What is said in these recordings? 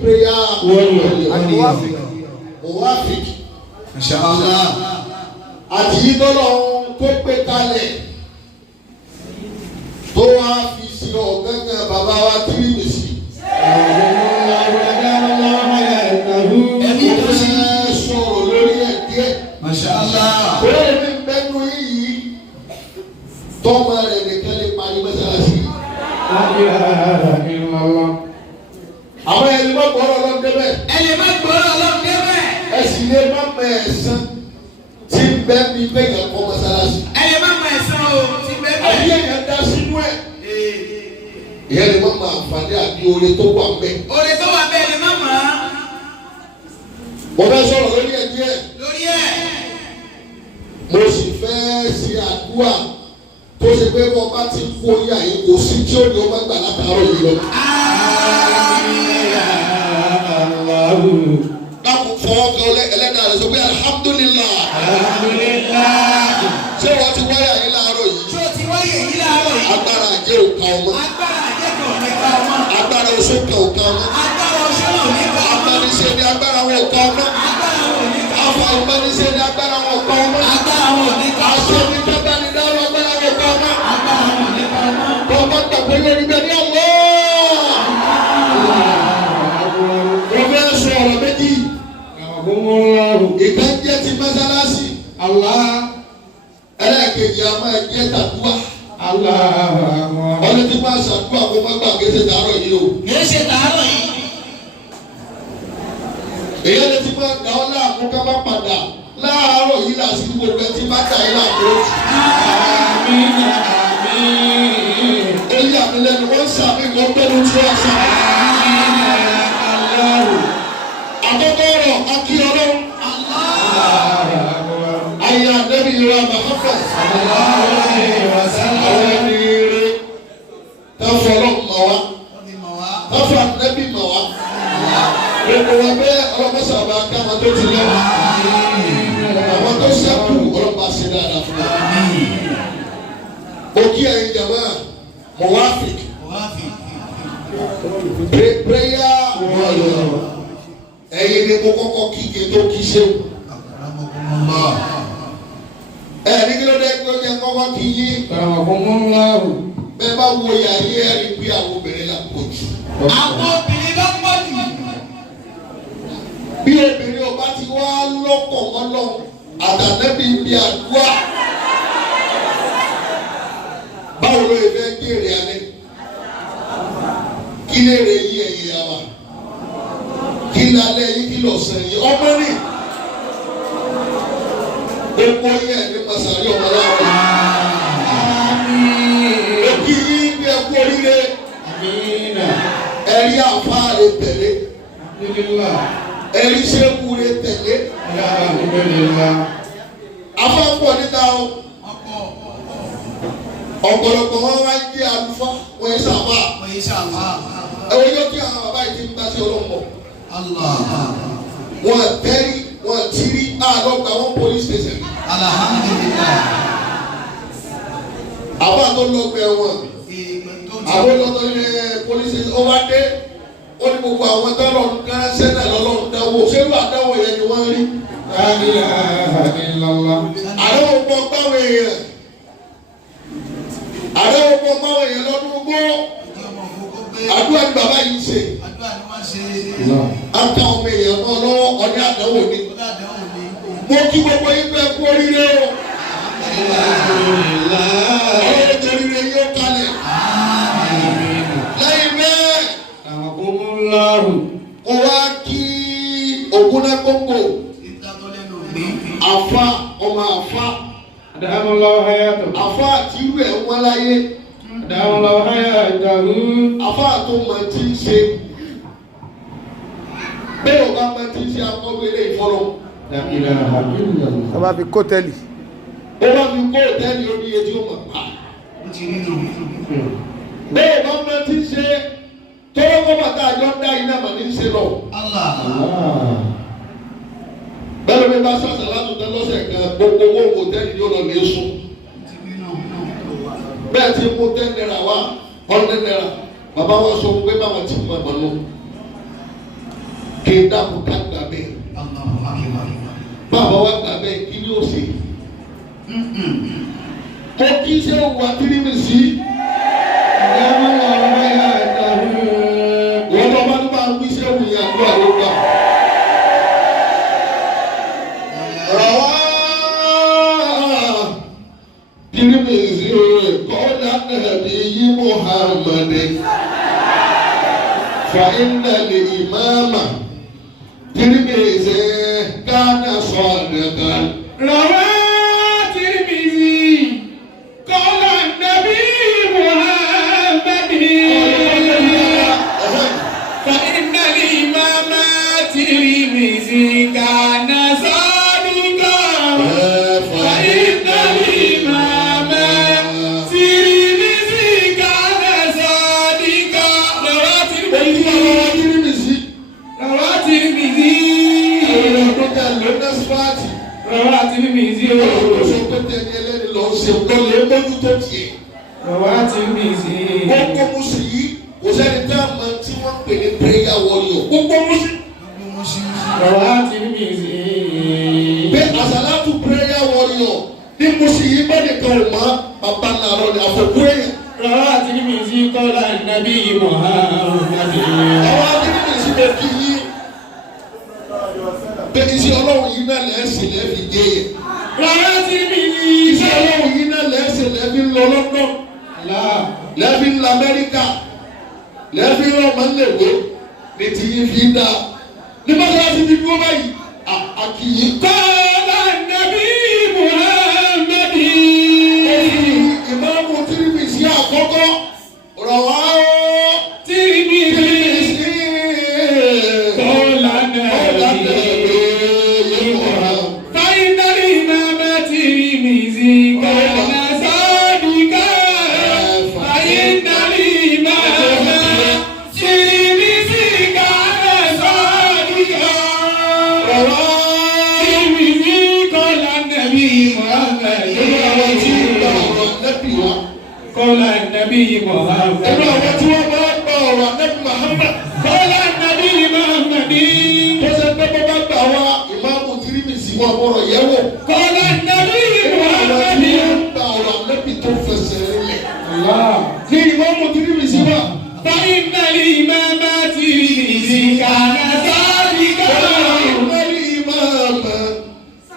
prayer warrior. Muwafiq. Inshallah. Àti yìí lọ́lọ́ tó pé kalẹ̀ tó wá fi sí ọ̀gángan bàbá wa Tírímìsì. Ẹni tó ṣe sọ̀rọ̀ lórí ẹ̀ díẹ̀. Mashallah. Bẹ́ẹ̀ ni bẹ́nu yìí tọ́mọ rẹ̀ nìkan lè parí mọ́sálásí. Àwọn ẹni má gbọ́dọ̀ lọ débẹ̀. Ẹni má gbọ́dọ̀ lọ débẹ̀. Ẹ̀sìn lè má mọ ẹ̀sán tí bẹ́ẹ̀ ni bẹ́ẹ̀ kọ́ mọ́sálásí. Ẹni má mọ ẹ̀sán o tí bẹ́ẹ̀ bẹ́ẹ̀. Ayé yẹn dá sínú ẹ̀. Ìyẹn ni wọ́n máa àǹfààní àbí oore tó wà bẹ́ẹ̀. Oore tó wà bẹ́ẹ̀ ni má mọ̀ á. Mo fẹ́ sọ̀rọ̀ lórí ẹ̀ díẹ̀. Lórí ẹ̀. Mo sì fẹ́ ṣe àdúrà tó ṣe pé wọ́n bá ti kó yà yín kò sí tí ó ní ọmọ gbà látàárọ̀ yìí lọ. Dákun fọwọ́ kan ẹlẹ́dàá rẹ̀ sọ pé alhamdulillah. Ṣé wọ́n ti wáyà yín láàárọ̀ yìí? Ṣé o ti wáyà yín láàárọ̀ yìí? Agbára àjẹ́ ò ká ọmọ. Agbára àjẹ́ kan ò ní ká ọmọ. Agbára oṣù kan ò ká ọmọ. Agbára oṣù náà ò ní ká ọmọ. Agbánisẹ́ ni agbára wọn ò ká ọmọ. Agbára wọn ò ní ká ọmọ. Afa ìgbanisẹ́ ni agbára wọn ò ká ọmọ. Agbára wọn ò ní ká ọmọ. Aṣọ ni tọ́gbà ni dáhùn agbára wọn ò ká ọmọ. Agbára wọn ò ní ká ọmọ. Bọ́ọ̀bá gbàgbé lórí bẹ́ẹ̀ ní ọ̀wọ́. Mo fẹ́ sọ ọ̀rọ̀ méjì. Ìkan jẹ́ ti mọ́sálásí. Ẹlẹ́ẹ̀kejì a máa jẹ́ tàdúrà. Ọdún tí máa ṣàdúrà kó má gbàgbé ṣe tàárọ̀ yìí o. Kìí ṣe tàárọ̀ yìí. Èyí ẹni tí máa dá ọ́ láàmú ká má padà láàárọ̀ yìí là sí gbogbo ẹ tí má dà yín láàmú. Èyí àmì lẹ́nu wọ́n sàmì wọ́n gbẹ́nu tí wọ́n sàmì. Àkọ́kọ́ ọ̀rọ̀ akí ọlọ́run. Ayé àdébí ìrora Muhammad. Àwọn ẹni rere táfọ̀ ọlọ́run mọ̀ wá. Táfọ̀ àdébí mọ̀ wá. Gbogbo wa bẹ́ẹ̀ ọlọ́mọṣà bá ká wọn tó ti lọ. Àwọn tó ṣẹ́kù ọlọ́mọba ṣe dáadáa fún wa. Mo kí ẹ̀yin jàmá Muwafiq. Prayer warrior. Ẹ̀yin ni mo kọ́kọ́ kíkẹ tó kí ṣéwù. Ní kí ló dé kí ló jẹ́ kọ́kọ́ kí yín? Bẹ́ẹ̀ bá wo yàrá ẹ̀rí bí àwọn obìnrin là pọ̀ jù. Àwọn obìnrin bá pọ̀ jù. Bí obìnrin ọba ti wá lọ́pọ̀ mọ́ lọ, àtàlẹ́bí ń bí àdúrà. Báwo ló yẹ fẹ́ gbé èrè alẹ́? Kí lè rè yí ẹ̀yìn àwà? Kí lálẹ́ yín kí lọ̀sán yín? Ọmọ ní. Gbogbo yẹn ní Masari ọmọ láwọn. Òkì yín bí ẹkú oríire. Ẹ̀rí àfáàrè tẹ̀lé. Ẹ̀rí ṣẹ́kù rẹ̀ tẹ̀lé. Afọ́pọ̀ níta o. Ọ̀pọ̀lọpọ̀ wọn wá jẹ́ àlùfáà wọ́n yẹ sàfà. Ẹ̀wọ̀n yóò kí àwọn bàbá yìí ti ń bá sí ọlọ́pọ̀. Wọ́n tẹ́rí, wọ́n tírí, àlọ́gbà wọn police station. Alhamdulillah. Àbá tó lọ́gbẹ̀ wọn. Àwọn lọ́tọ̀ ní police station. Ó wá dé. Ó ní gbogbo àwọn tọ́lọ̀ ń ká sẹ́nà lọ́lọ́run dáwọ́. Ṣé wà dáwọ́ yẹn ni wọ́n rí? Àdéhùn pọ̀ gbáwé yẹn. Àdéhùn pọ̀ gbáwé yẹn lọ́dún gbó. Àdúrà ni bàbá yìí ṣe. Aka ọmọ èèyàn náà lọ́wọ́ ọdẹ àdánwò ni. Mo kí gbogbo yín fẹ́ kú oríire o. Ọlọ́run tó ríire yóò kalẹ̀. Lẹ́yìn bẹ́ẹ̀. Ó wá kí Ògúnnágbòǹgbò. Àfa ọmọ àfa. Àfa àti irú ẹ̀ wọ́n láyé. Àfa tó mọ̀ tí ń ṣe. Bẹ́ẹ̀ ò bá máa ti ṣe akọ́wé ilé ìfọ́lọ́. Ó bá fi kóòtẹ́lì. Ó bá fi kóòtẹ́lì orí etí ó mọ̀ pa. Bẹ́ẹ̀ ò bá máa ti ṣe tọ́wọ́ bàtà àjọ ń dá iná mà ní ṣe lọ. Bẹ́ẹ̀ ló bá ṣàṣà látúntẹ́ lọ́sẹ̀ kan gbogbo owó hòtẹ́ẹ̀lì yóò lọ lè sùn. Bẹ́ẹ̀ ti mú 10 naira wá 100 naira bàbá wọn sọ pé báwọn ti mọ̀ mọ̀ lọ. kí n dákun ká gbà bẹ́ẹ̀. Bàbá wa gbà bẹ́ẹ̀ kí ni ó ṣe? Mo kí ṣe wà Tírímìsì. Wọ́n tó bá wí ṣe wù yà lọ àwọn gbà. Ràwá Tírímìsì kọ́lá nàbí yí Muhammad. فإن الإمام ترمذي كان صادقا روى ترمذي قال النبي محمد فإن الإمام ترمذي كان صادقا فإن الإمام ترمذي كان صادقا روى ترمذي Gbogbo musu yìí kò sẹ́ni tí a mọ̀ tí wọ́n pè ní prayer warrior. Gbogbo musu. Bẹ́ẹ̀ àsàlátù prayer warrior ní musu yìí bá nìkan ò mọ́ bàbá nàrọ̀ ní àfọ̀kú èèyàn. Rọ̀wá ti ní mi sí kọ́lá nàbí Muhammad. Àwọn adébíyèsí lè kí yín. Bẹ́ẹ̀ iṣẹ́ ọlọ́run yìí náà lẹ́sìn lẹ́fi gé yẹn. Rọ̀wá ti ní mi sí. Iṣẹ́ ọlọ́run yìí náà lẹ́sìn lẹ́fi lọ lọ́dọ̀. Lẹ́fi lọ Amẹ́ríkà. Lẹ́fi lọ Mọ́lẹ̀wé. Ní ti yín fi dá. Ní mọ́sálásí ti dúró báyìí. Àkìyí. Kọ́lá nàbí Muhammad. Ìmáàmù Tírímìsì àkọ́kọ́. Rọ̀wá ó. Tírímìsì. Kọ́lá nàbí. Fáínàlì màmá Tírímìsì kọ́lá sádìkà. Fáínàlì màmá Tírímìsì kọ́lá sádìkà. Tírímìsì kọ́lá nàbí Muhammad. Kọ́lá nàbí Muhammad. Ẹnu àwọn tí wọ́n bá gbọ́ ọ̀rọ̀ Ànábì Muhammad. Kọ́lá nàbí Muhammad. Tó ṣe pé bó bá gbà wá Ìmáàmù Tírímìsì wọn gbọ́dọ̀ yẹ̀wò. Kọ́lá nàbí Àwọn tí Muhammad. wọ́n gbà ọ̀rọ̀ Ànábì tó fẹsẹ̀ rinlẹ̀. Ní Ìmáàmù Tírímìsì wà. فإن الإمام ترمذي كان صادقا.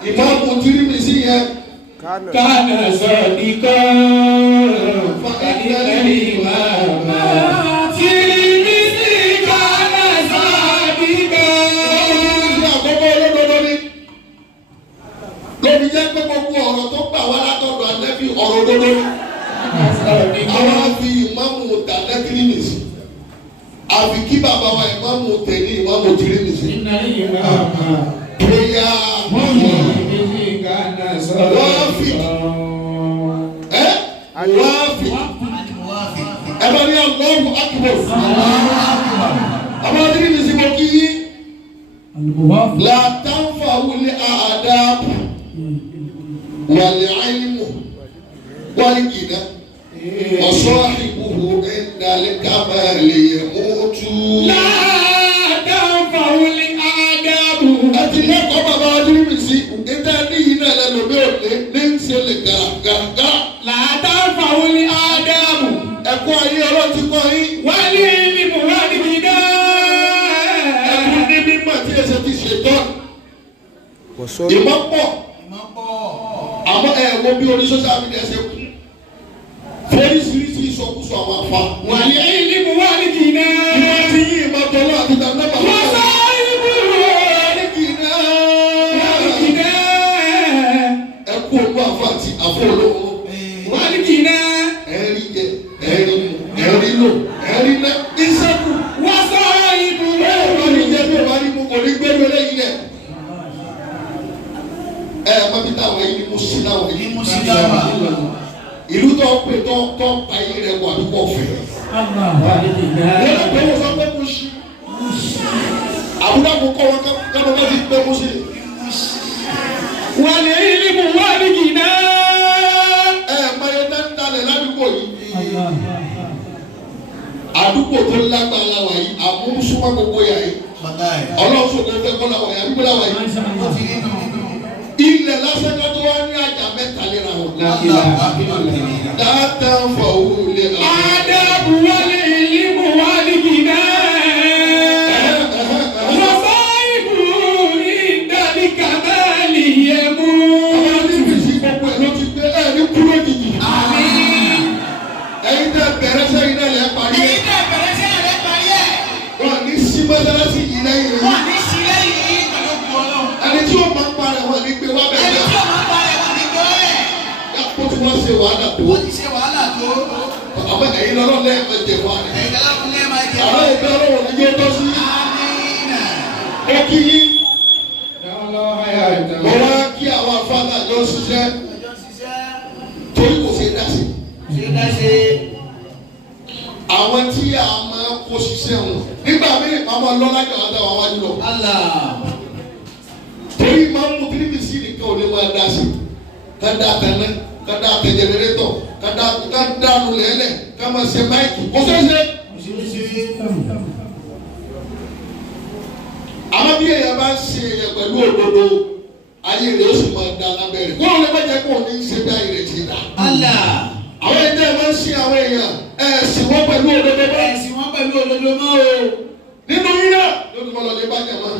Ìmáàmù Tírímìsì yẹn. كان صادقا. فإن الإمام ترمذي كان صادقا. Lóbi jẹ́ pé gbogbo ọ̀rọ̀ tó gbà wá látọ̀dọ̀ Ànábì ọ̀rọ̀ òdodo. Àwọn àfi Ìmáàmù Tírímìsì. Àfi kí bàbá wa Ìmáàmù tẹ̀lé Ìmáàmù Tírímìsì. إن الإمام Prayer ترمذي كان صادقا. Wáfì. Ẹ bá ní Allahu Akbar. Àwọn Tírímìsì mo kí yín. La tanfa'u al-adab wal-ilmu wal-ghina wa sahibuhu inda al-kamali yamutu. لا تنفع الآداب. Àti lẹ́kọ̀ọ́ bàbá Tírímìsì níta ní yìí náà lẹ́nu bí òde ní ń ṣe lè gàràgàrà. لا تنفع الآداب. Ẹ̀kọ́ ayé ọlọ́run ti kọ́ yín. والعلم والغنى. Ẹ̀kọ́ ní mímọ̀ tí ẹsẹ̀ ti ṣètọ́. Ìmọ̀ pọ̀. Àmọ́ ẹ̀ wo bí orí social media ṣe kú. Fẹ́rísìírísìí ìsọkúsọ àwọn àfa. والعلم والغنى. Ìwọ́n ti yí ìmọ̀ tọ́lọ́ àti tàbí náà. وصاحبه والغنى. Ẹ̀kú olú àfa àti àfọ olówó. والغنى. Ẹ̀rí jẹ, ẹ̀rí mu, ẹ̀rí lò, ẹ̀rí ná. Ìṣẹ́kù. وصاحبه. Wọ́n ní jẹ́ bí o bá ní mu kò ní gbé wẹlé yìí dẹ̀. Má bí táwọn yìí ni mo sí láwọn yìí. Ìlú tó ń pè tó ayé rẹ̀ wà lóko ọ̀fẹ́. Wọ́n lọ pé wọ́n sọ pé mo ṣí. Àbúrò àkókò wọn kọ́nà bá ti pé mo ṣe. والعلم والغنى. Mayọ̀ náà ń dalẹ̀ ládùúgbò yìí. Àdúgbò tó lágbára wà yìí, àmúṣúmọ́ gbogbo yà yìí. Ọlọ́run sọ̀rọ̀ ẹgbẹ́ kọ́lá wáyà bí kọ́lá wáyà. Ilẹ̀ lásán ká tó wá ní àjà mẹ́ta lera wọn. Dáadáa ń fọ owó lé àwọn. Adabu wale ilimu wali gina. Wasaibu indali kamali yemu. Àwọn níbi tí gbogbo ẹ̀ ló ti gbé ẹ̀ ní kúrò nìyí. Àmín. Ẹ̀yin tẹ́ bẹ̀rẹ̀ sẹ́yìn náà lẹ́ parí ẹ̀. Wọ́n ní sí mọ́sálásí yìí lẹ́yìn rẹ̀. Ẹni tí ó máa ń parẹ́ wọn ní pé wá bẹ̀rẹ̀. Yàtọ̀ tí wọ́n ṣe wàhálà tó. Àwọn ẹ̀yin lọ́rọ̀ lẹ́ẹ̀mẹ̀ jẹ̀ wá. Àwọn ìgbẹ́ ọlọ́wọ́ ni yóò tọ́ sí. Ó kí yín. Mo wá kí àwọn afáàlà jọ ṣiṣẹ́. Torí kò ṣe dá sí. Àwọn tí a máa kó ṣiṣẹ́ wọn. Nígbà míì máa lọ́lá jọ àtàwọn wájú lọ. Torí máa ń mú kírímì sí nìkan ò ní máa dá sí. Ká dá àtẹnẹ́, ká dá àtẹjẹrẹrẹtọ̀, ká dá nulẹ̀ẹ́lẹ̀, ká máa ṣe máìkì. Kò ṣeéṣe. Àmọ́ bí èèyàn bá ń ṣe èèyàn pẹ̀lú òdodo, ayé rẹ̀ ó sì máa da lábẹ́rẹ́. Kó o lè má jẹ́ kó o ní í ṣe bí ayé rẹ̀ ti dá. Àwọn ẹ̀dá máa ń ṣe àwọn èèyàn ẹ̀sìn wọn pẹ̀lú òdodo mọ́. Nínú yín náà ló ti mọ lọ lè bá jà máa.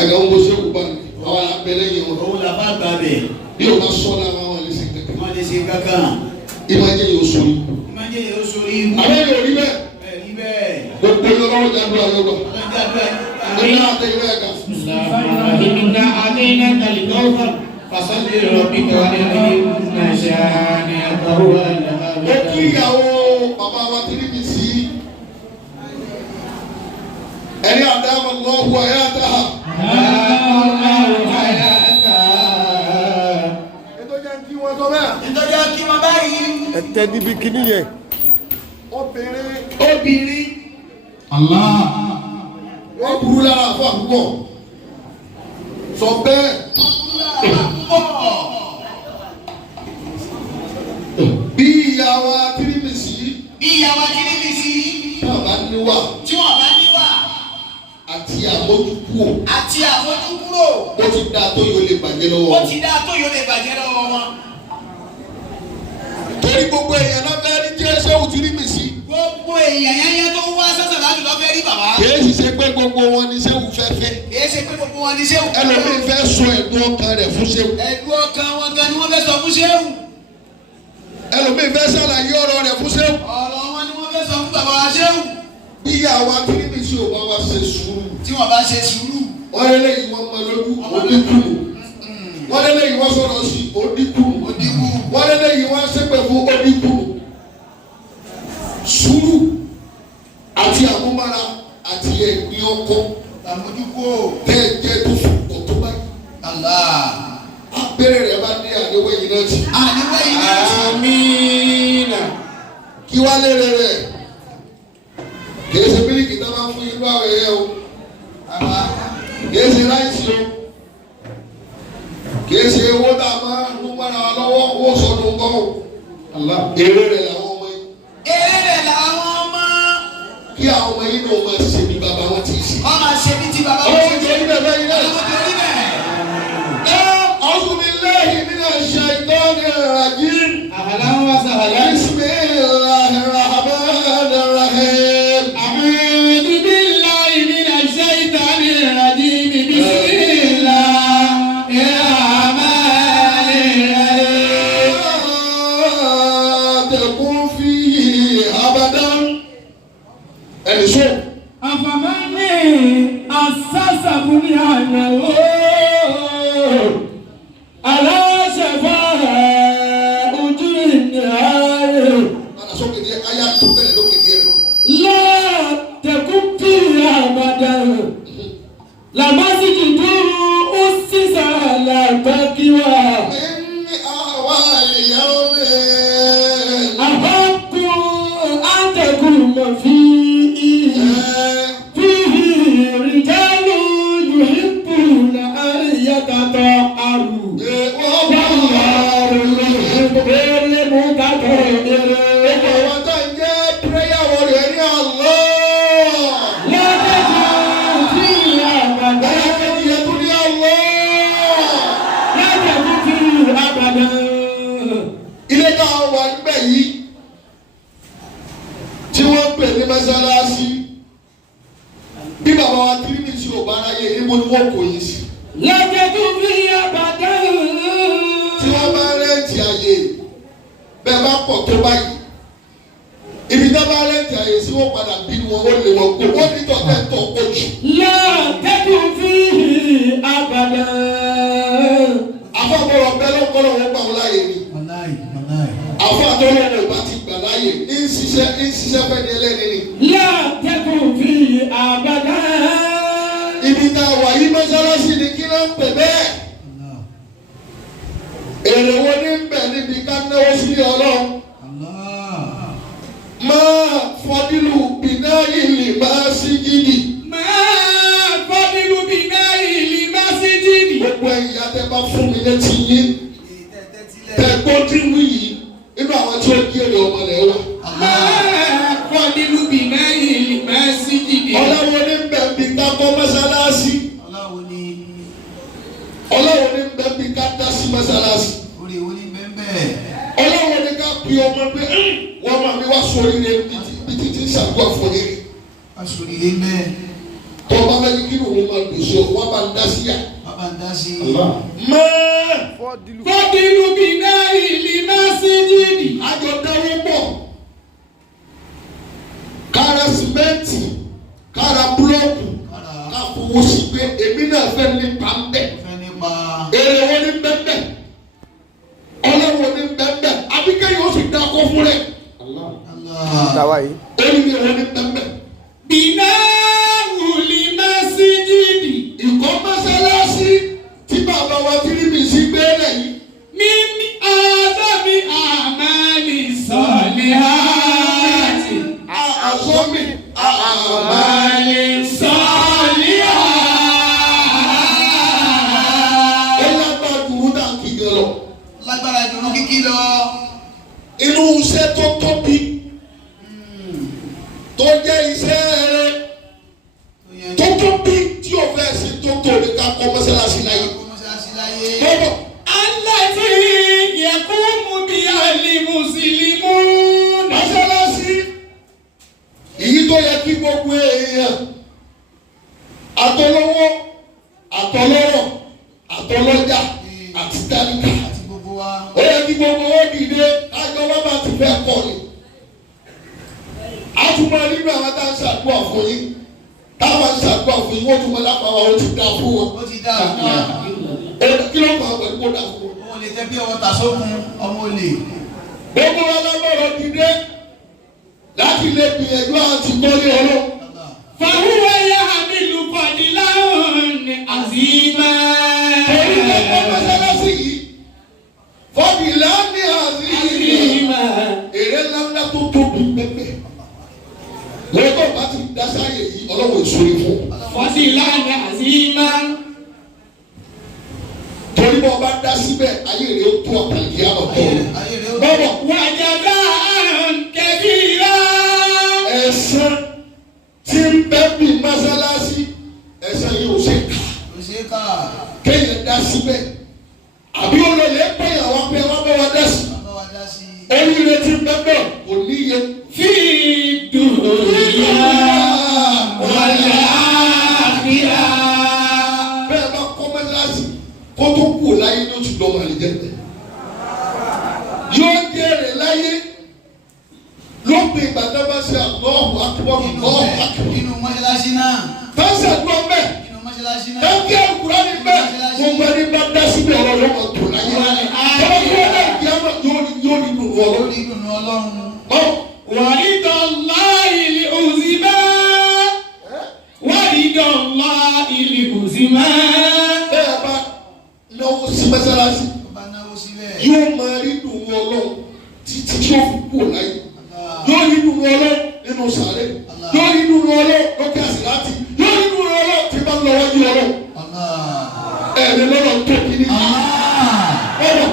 Ẹ̀ka ń bó ṣe kú bá mi, àwọn abẹ́lẹ́ yẹn wọn. Bí o bá sọ ọ́ lára wọn lè ṣe kankan. Ìmájẹ́ yóò sọ yìí. Àwọn yóò rí bẹ́ẹ̀. Gbogbo ìlọ́wọ́ jàdúrà yóò gbà. Ẹ̀ka àtẹ̀yìn náà ẹ̀ka. Inna a'tainaka al-kawthar fasalli li rabbika wanhar inna shani'aka huwal abtar. Ó kí ìyàwó bàbá wa tìrí mi sí. Ẹni àdámọ̀ lọ́wọ́ ẹ̀yà dáhà. Ìtọ́jà kí wọ́n sọ bẹ́ẹ̀. Ẹ tẹ́ níbi kíní yẹn. Obìnrin. Wọ́n burú lára fún àkókò. Sọ bẹ́ẹ̀. Bí ìyàwó Tirimisi. Tí wọ́n bá níwà. Àti àmójúkúrò. Ó ti dáa tó yóò lè bàjẹ́ lọ́wọ́ wọn. Torí gbogbo èèyàn náà fẹ́ rí Jésù Tirimisi. Gbogbo èèyàn yẹn tó wá sọ́sọ̀ láti lọ fẹ́ rí bàbá. Kìí sì ṣe pé gbogbo wọn ni Ṣéwù fẹ́ fẹ́. Ẹlòmíì fẹ́ sọ ẹ̀dùn ọkàn rẹ̀ fún Ṣéwù. Ẹ̀dùn ọkàn wọn gan ni wọ́n fẹ́ sọ fún Ṣéwù. Ẹlòmíì fẹ́ ṣàlàyé ọ̀rọ̀ rẹ̀ fún Ṣéwù. Ọ̀rọ̀ wọn ni wọ́n fẹ́ sọ fún bàbá wa Ṣéwù. Bí àwa Tirimisi ò bá wa ṣe sùúrù. Tí wọ́n bá ṣe sùúrù. Wọ́n lé lẹ́yìn wọn mọ lójú òdìkú. Wọ́n lé lẹ́yìn wọn sọ̀rọ̀ sí òdìkú. Wọ́n lé lẹ́yìn wọn ṣépè fún òdìkú. Sùúrù àti àmúmára àti ẹ̀gbin ọkọ. Àmójúkó. Tẹ́ ẹ jẹ́ tó fún ọ̀tọ́ báyìí. Abẹ́rẹ́ rẹ̀ bá ní àdéhùn yìí náà ti. Amina. Kí wá lérè rẹ̀? Kìí ṣe mílíkì tó máa ń fún inú àwọn ẹ̀yẹ o. Kìí ṣe ráìsì o. Kìí ṣe owó tá a máa ń mára wa lọ́wọ́ owó sọdún gbọ́ o. Èrè rẹ̀ làwọn ọmọ yìí. Kí àwọn ọmọ yìí náà máa ṣe bí bàbá wọn ti ṣe. Wọ́n máa ṣe bí ti bàbá wọn Ọlọ́run ti jẹ́ ṣe. níbẹ̀ bẹ́ẹ̀ yìí Ọlọ́run jẹ́ níbẹ̀. أعوذ بالله من الشيطان الرجيم. Ahlan wa sahlan. بسم الله الرحمن الرحيم. أعوذ بالله من الشيطان الرجيم. بسم الله الرحمن الرحيم. تكون فيه أبدا. ẹnìṣó. أفمن أسس بنيانه على شفا أجر النار Padà sókè díẹ̀ káyà tó bẹ̀rẹ̀ lókè díẹ̀. لا تكن فيها أبدا لمسجد أسس على تقوى من أهوال يوم. أحق أن تكون فيه رجال يحبون أن يتطهروا والله يحب المتطهرين Àwọn tó ń jẹ́ prayer warrior ní Allah. لا bàbá wa tí ní sí ọba aráyé níbo ni wọ́n kò yín sí. lọ́jọ́ tó fi àbàdà. tí wọ́n bá rẹ́ǹtì àyè bẹ́ẹ̀ bá pọ̀ tó báyìí ibi tó bá rẹ́ǹtì àyè sí wọ́n padà bí wọn ó lè wọ́n kó wọ́n ní tọ́tẹ́ tọ́ kó jù. lọ́jọ́ tó fi àbàdà. afọ́bọ̀rọ̀ bẹ́ẹ̀ ló kọ́ lọ́wọ́ gbà wọ́n láàyè ni. àfọ́ àtọ́lọ́wọ́ ò bá ti gbà láàyè ń ṣiṣẹ́ fẹ́ ní ẹlẹ́ni ni. lọ́jọ́ tó fi àbàdà. ibi tá a wà yí mọ́sálásí ni kí ló ń pè bẹ́ẹ̀. èrè wo ní bẹ̀ níbi ká náwó sí Ọlọ́run. máa fọdílù bìnáyì lè máa sí jíjì. máa fọdílù bìnáyì lè máa sí jíjì. gbogbo ẹ̀yin adé bá fún mi létí yín. tẹ̀gbọ́n tí ń wí yìí nínú àwọn tí ó di èrè ọmọ rẹ̀ wà. máa fọdílù bìnáyì lè máa sí jíjì. ọlọ́wọ́ ní bẹ̀ bí ká kọ́ mọ́sálásí. ọlọ́wọ́ ní bẹ̀ bí ká dá sí mọ́sálásí. ọlọ́wọ́ ní ká pè ọmọ pé wọ́n máa mi wá sórí rẹ̀ bí títí ṣàdúrà fún yín. tọ́ bá bá yín kí ló ń máa dùn sí ọ wọ́n bá ń dá sí yà. máa fọdílù bìnáyì lè máa sí jíjì. àjọ dáwọ́ pọ̀ kára sìmẹ́ǹtì kára búlọ́ọ̀kù ká fowó sí pé èmi náà fẹ́ nípa ń bẹ̀. èrè wo ni bẹ́ẹ̀ ọlọ́wọ́ ni bẹ́ẹ̀ abíkẹ́yìn ó sì dákọ́ fún rẹ̀. èyí ni èwo ni bẹ́ẹ̀. bìnáwù lè máa sí jíjì. ìkọ́ mọ́sálásí tí bàbá wa Tírímì sí gbélé yìí. mímí ádámì àmàlì sọ̀lìhàtì. àsọ́mì àmàlì sọ̀lìhàtì. ó lágbára dùrú náà kíkẹ́ lọ. lágbára ìdùnnú kíkí lọ. inú iṣẹ́ tó tóbi tó jẹ́ iṣẹ́ rẹ̀ tó tóbi tí o fẹ́ sí tó tóbi ká kọ́ mọ́sálásí láyé. bọ́bọ̀ aláti yẹkùmù bí alimusilimu. mọ́sálásí èyí tó yẹ kí gbogbo èèyàn àtọlọ́wọ́ àtọlọ́rọ̀ àtọlọ́jà àti tálíkà ó yẹ kí gbogbo ó dìde kájọ wọn bá ti fẹ́ kọ́ ni. a tún máa nínú àwọn tá a ń ṣàdúrà fún yín táwọn ń ṣàdúrà fún yín wọ́n tún máa lápá wa ó ti dá fún wọn. ó ti dá fún wa. kí ló máa pẹ̀lú kó dá fún wọn. ọmọ olè tẹ́ bí ọwọ́ ta sókun ọmọ olè. gbogbo wa lábọ̀rọ̀ dìde láti lè gbìyànjú àti gbọ́lé ọlọ́. fàwùwẹ̀ yà hàmìlú fàdílà ní àzìmá. èyí ló kọ́ mọ́sálásí yìí fọ́dìlà ní àzìmá. èrè ńláńlá tó tóbi pẹ́pẹ́ lọ́dọ̀ bá ti dá sáyè yìí ọlọ́wọ́ ìṣòro fún. fàdílà ní àzìmá. torí bọ́ bá dá síbẹ̀ ayé rẹ̀ ó tó àpàlì àbọ̀tọ̀. bọ́bọ̀ wàjàdá kẹ́bíra. ẹ̀san tí ń bẹ́ bí mọ́sálásí ẹ̀san yìí ò ṣe ká. kéèyàn dá síbẹ̀ àbí olóòlè pẹ̀yà wá pé wọ́n bá wa dá sí. oríire tí ń bẹ́ bẹ́ẹ̀ kò níye. fi dùnúyà wàlá àkìrà. bẹ́ẹ̀ bá kọ́ mọ́sálásí kó tó kú láyé ló ti lọ́wọ́ àlejò tẹ̀. yóò jèrè láyé lópin ìgbà tó bá ṣe Allahu Akbar Allahu Akbar. nínú mọ́ṣáláṣí náà. fẹsẹ̀ gbọ́ bẹ́ẹ̀. nínú mọ́ṣáláṣí náà. ẹ̀kẹ́ òkúra ní bẹ́ẹ̀. gbogbo ẹni bá dá síbẹ̀ ọ̀rọ̀ yóò máa tó láyé. tọ́lá tó wọ́n náà kí á máa yóò ní dùn wọ́n. ó ní dùnú Ọlọ́run. wàrídọ̀ láìlì òzìmá. wàrídọ̀ láìlì òzìmá. bẹ́ẹ̀ bá náwó sí mọ́sálásí yóò máa rí dùn wọ́n lọ títí tí ó fi kú láyé. yóò rí dùn wọ́n lọ nínú sàárẹ̀. yóò rí dùn wọ́n lọ lókè àsìláàtì. yóò rí dùn wọ́n lọ tí bá ń lọ wájú ọlọ́. ẹ̀ẹ́dẹ̀ lọ́rọ̀ tó kí ni.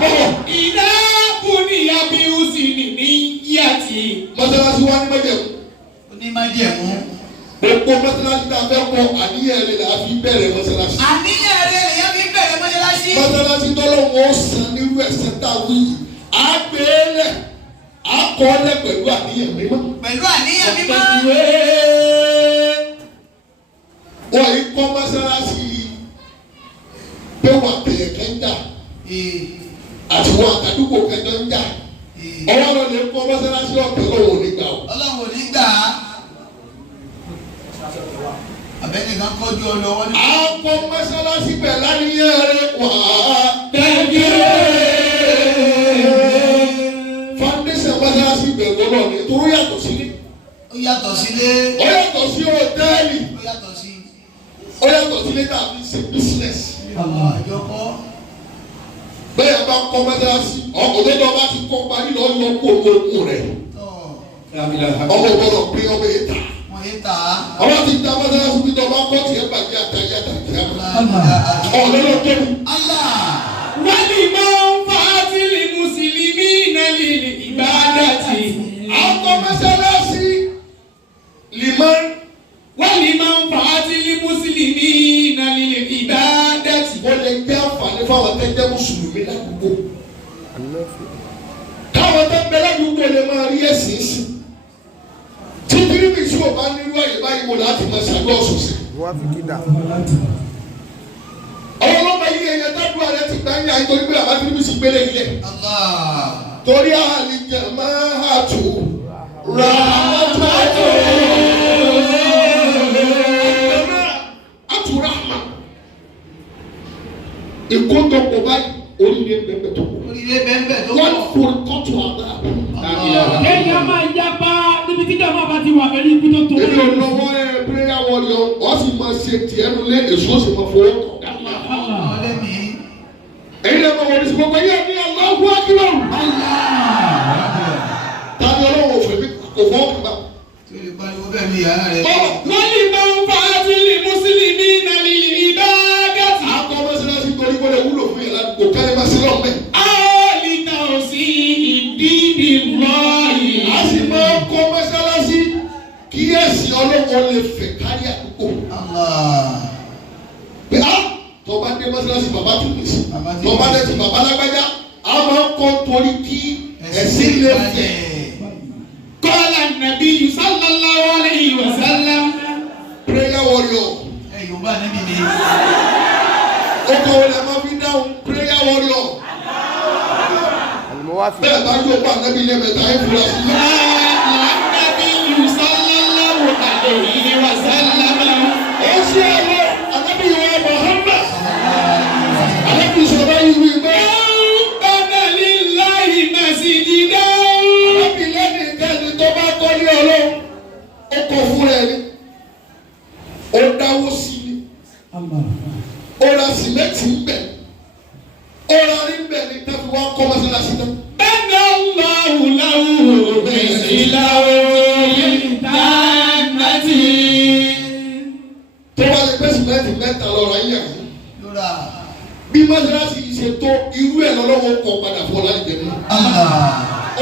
bọ́wọ̀. ìdá kùnìyà bí ó sì ní yàtì. mọ́sálásí wa ní májẹ̀mú. ó ní májẹ̀mú. gbogbo mọ́sálásí tá a fẹ́ kọ́ àníyàn rẹ̀ là á fi bẹ̀rẹ̀ mọ́sálásí. àníyàn rẹ̀ lè yẹ fi bẹ̀rẹ̀ mọ́ṣáláṣí. mọ́sálásí tọ́lọ́wọ́ san nírú ẹ̀sẹ̀ tá a wí yìí á gbé lẹ̀ á kọ́ lẹ̀ pẹ̀lú àníyàn mímọ́. pẹ̀lú àníyàn mímọ́. wọ́n yìí kọ́ mọ́sálásí pé wà tẹ̀yẹ̀ kẹ́ńdà àti wọ́n àtàdúgbò kẹ́ńdà ń jà ọwọ́ lọ lè kọ́ mọ́sálásí ọ̀tẹ̀ lọ́wọ́ nígbà o. Ọlọ́run ò ní gbà á. Abẹ́nìkan kọjú ọlọ́wọ́ ní. a kọ́ mọ́sálásí pẹ̀ láníyàn rẹ̀ wá. tẹ̀gẹ́ foundation mọ́sálásí bẹ̀ gbọ́dọ̀ ni tó yàtọ̀ sílé. Ó yàtọ̀ sílé. Ó yàtọ̀ sí hòtẹ́ẹ̀lì. Ó yàtọ̀ sí. Ó yàtọ̀ sílé tàbí ṣe business. Àjọkọ́. Bẹ́ẹ̀ bá kọ́ mọ́sálásí ọkùnrin tó bá ti kọ́ parí lọ yọ kó owó rẹ̀. Ọmọ gbọ́dọ̀ pín ọmọ yìí ta. Wọ́n yé ta. Ọba ti ta mọ́sálásí bí tó bá kọ́ tiẹ̀ bàjẹ́ àtàyè àtàkìá. Ọ̀lọ́lọ́ tóbi. wọ́n ní máa ń fa àtìlì mùsùlùmí nàlẹ́ ìbádàtì. Akọ́ mọ́sálásí liman. wọ́n ní máa ń fa àtìlì mùsùlùmí nàlẹ́ ìbádàtì. Wọ́n lè gbé àǹfààní fáwọn tẹ́jẹ́ mùsùlùmí ládùúgbò. Káwọn tẹ́ bẹ ládùúgbò lè máa rí ẹ̀sìn sí. Tí bíríbì tí o bá nírú àyè báyìí mo láti máa ṣàgbọ́ ọ̀sọ̀ọ̀sẹ̀. Wọ́n fi kí dà. Àwọn ọlọ́mọ yìí ẹ̀yẹ dábúrò rẹ ti gbá yín àìtorí pé àbá bíríbì sì gbélé ilẹ̀. Torí àlìjẹ máa tù rà àtúntò. Àtúràmà. Ìkótó báyìí oríire bẹ́ẹ̀ tó kù. Oríire bẹ́ẹ̀ tó Wọ́n kù. kò kọ́tù àdá. èèyàn máa yapa níbi tí jàmbá bá ti wà pẹ̀lú ikú tó tó. Èmi ò lọ́wọ́ prayer warrior wọ́n sì máa ṣe tiẹ̀ nu lé èso sì máa fowó kàn. Ọlẹ́mí. Ẹ̀yin lẹ́nu wọlé sí gbogbo yẹn ní Allahu Akbar. Tani ọlọ́wọ́ òfin mi kò fọ́ kàn. Tí o lè pariwo bẹ́ẹ̀ ni ìyá rẹ̀. wọ́n ní máa ń fa àtìlì mùsùlùmí nàlẹ́ ìbádàtì. Akọ mọ́sálásí torí kó lè wúlò fún yàrá kò kárí má sí lọ́mọ. àlìkà ò sí ìdíbi lọ́ọ̀yì. A sì máa kọ́ mọ́sálásí kí ẹ̀sìn ọlọ́wọ́ lè fẹ̀ kárí àdúgbò. Pé á tọ́ba dé mọ́sálásí bàbá tó lè sí. Tọ́ba dé ti bàbá lágbájá. A máa kọ́ torí kí ẹ̀sìn lè fẹ̀. قال النبي صلى الله عليه وسلم Prayer warrior. Yorùbá níbi ni. Ó kọ́ wọlé máa fi dáhùn prayer warrior. Àlùmọ́ wá fi. Bẹ́ẹ̀ bá yóò pa ànábì ilé mẹ́ta ẹ̀ fura sí. النبي صلى الله عليه وسلم Ó ṣe àwọn ànábì wa Muhammad. Ànábì sọ̀rọ̀ yìí wí pé. بنى لله مسجدا. Ànábì lẹ́nu ìkẹ́ni tó bá kọ́ ní ọlọ́run. Ó kọ́ fún rẹ̀ ni. Ó dáwó sí ni. Ó ra sìmẹ́ntì ń bẹ̀. Ó ra rí ń bẹ̀ ní tẹ́fù wá kọ́ mọ́sálásí náà. بنى الله له مثله بالجنة. Tó bá lè pẹ́ sìmẹ́ntì mẹ́ta lọ́rọ̀ ayé àná. Lóra. Bí mọ́sálásí yìí ṣe tó irú ẹ̀ lọ́wọ́ kọ́ padà fún ọ̀làdìjẹ́ náà.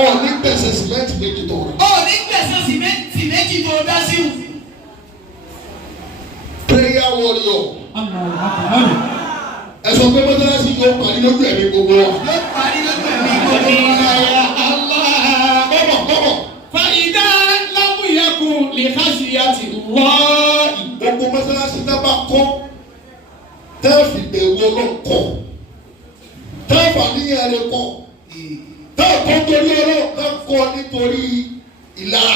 Ọ̀ ní pẹ̀sẹ̀ sìmẹ́ntì méjì tó rẹ̀. Ó ní gbèsè sìmẹ́ntì méjì tó dá sí wù. Prayer warrior. Ẹ sọ pé mọ́sálásí yóò parí lójú ẹ̀mí gbogbo wa. Ló parí lójú ẹ̀mí gbogbo wa. Bọ́bọ̀. فإذا لم يكن لخشية الله. Gbogbo mọ́sálásí náà bá kọ́. Tẹ́ẹ̀fì bẹ̀rù ọlọ́kọ̀. Tẹ́ẹ̀fà níyàn rẹ̀ kọ́. Tẹ́ẹ̀kọ́ torí ọlọ́kọ̀ kọ́ nítorí ìlara.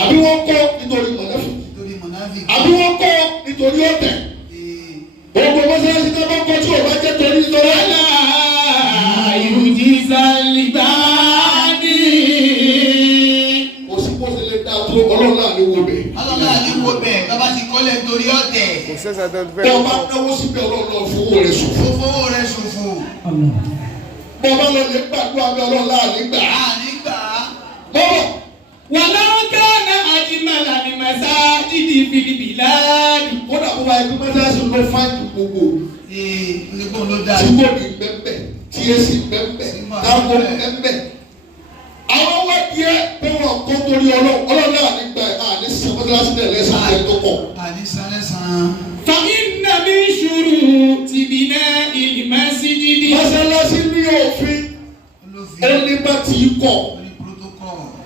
Àbí wọ́n kọ́ nítorí mọ̀lẹ́fì. Àbí wọ́n kọ́ nítorí ọ̀tẹ̀. Gbogbo mọ́sálásí náà bá kọ́ tí ò bá jẹ́ torí nítorí ولا يجزى العباد. Kò sí bó ṣe lè dá tó ọlọ́run náà ní wo bẹ̀. Ọlọ́lá ní wo bẹ́ẹ̀ bàbá ti kọ́lẹ̀ nítorí ọ̀tẹ̀. Kò sẹ́sẹ̀ tó fẹ́. Bọ́ bá náwó síbẹ̀ ọlọ́run náà fowó rẹ̀ ṣòfò. Fowó rẹ̀ ṣòfò. Bọ́ bá lọ lè gbàdúrà bí ọlọ́run náà nígbà. Nígbà. Bọ́bọ̀. ولو كان أجمل المساجد في البلاد. Kódà bó bá yẹ kí mọ́sálásí ló fáìlì gbogbo. Nígbà ló dá. Tí kò ní bẹ́ẹ̀ tí èsì bẹ́ẹ̀ táwọn bẹ́ẹ̀. Àwọn wá díẹ̀ pé wọ́n kọ́ torí ọlọ́run náà nígbà àní sàmọ́sálásí náà lẹ́sàn-án ẹ̀ tó kọ̀. Ànísàlẹ́sàn. فإن من شروط بناء المسجد. Mọ́sálásí ní òfin ó ní bá ti kọ̀.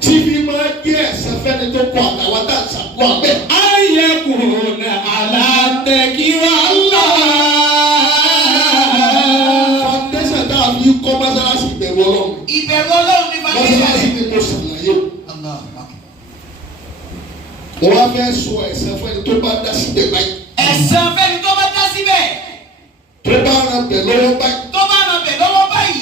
Tí fi máa gbé ẹ̀sẹ̀ fẹ́ni tó kọ àtàwọn tá a ṣàkóso àbẹ́. أن يكون على ذكر الله. foundation tá a fi kọ́ mọ́sálásí ìbẹ̀rù Ọlọ́run. Ìbẹ̀rù Ọlọ́run ní mọ́sálásí foundation. ni mo ṣàlàyé o. mo wá fẹ́ sọ ẹ̀sẹ̀ fún ẹni tó bá dá síbẹ̀ báyìí. Ẹ̀san fẹ́ni tó bá dá síbẹ̀. tó bá ran bẹ̀ lọ́wọ́ báyìí. Tó bá ràn bẹ̀ lọ́wọ́ báyìí.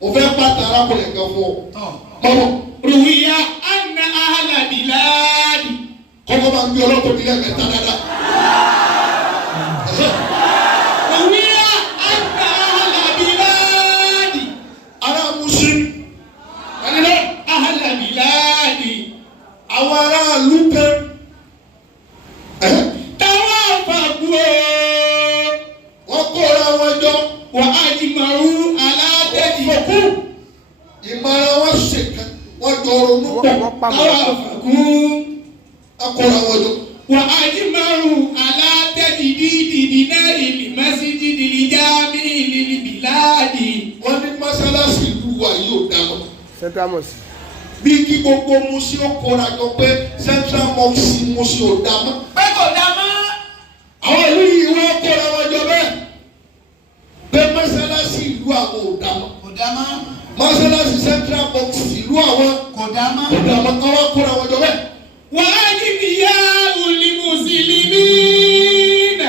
mo fẹ́ pàtàkì arákùnrin kan fún ọ. mọ́mọ́ روي أن أهل بلاد kọ́kọ́ máa ń gbé ọlọ́tọ̀ nílẹ̀ mẹ́ta dáadáa. روي أن أهل بلاد ará Muslim ẹni náà أهل بلاد àwọn aráàlú kan توافقوا wọ́n kóra wọn jọ وأجمعوا على fòkú ìmọ̀ràn wọn ṣèkà wọ́n jọ ronú pọ̀ توافقوا wọ́n kóra wọn jọ. وأجمعوا على تجديد بناء المسجد الجامع للبلاد. wọ́n ní mọ́sálásí ìlú wa yóò dá wọn. Central Mosque. bí kí gbogbo musi ó kóra jọ pé Central Mosque musi ò dá mọ́. Pé kò dá mọ́. àwọn ìlú yìí wọ́n kóra wọn jọ bẹ́ẹ̀ pé mọ́sálásí ìlú àwọn ò dá mọ́. Kò dá mọ́. mọ́sálásí Central Mosque ìlú àwọn Kò dá mọ́. ò dá mọ́ káwá kóra wọn jọ bẹ́ẹ̀. وأغنياء المسلمين.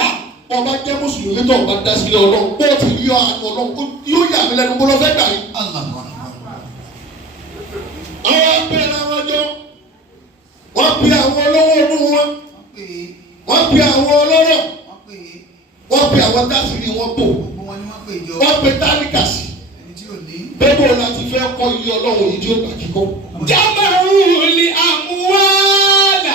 wọ́n bá jẹ́ mùsùlùmí tó bá dá sílẹ̀ Ọlọ́run bó ti yọ àná Ọlọ́run yóò yà mí lẹ́nu bó lọ fẹ́ gbà yín. Allahu Akbar. àwọn apẹ̀rẹ̀ àwọn ọjọ́ wọ́n pe àwọn olówó inú wọn wọ́n pe àwọn ọlọ́rọ̀ wọ́n pe àwọn dásìrì wọn bò wọ́n pe tálíkà sí bẹ́ẹ̀ bó láti fẹ́ kọ́ iye Ọlọ́run yìí tí ó gbà kíkọ́. جمعوا الأموال.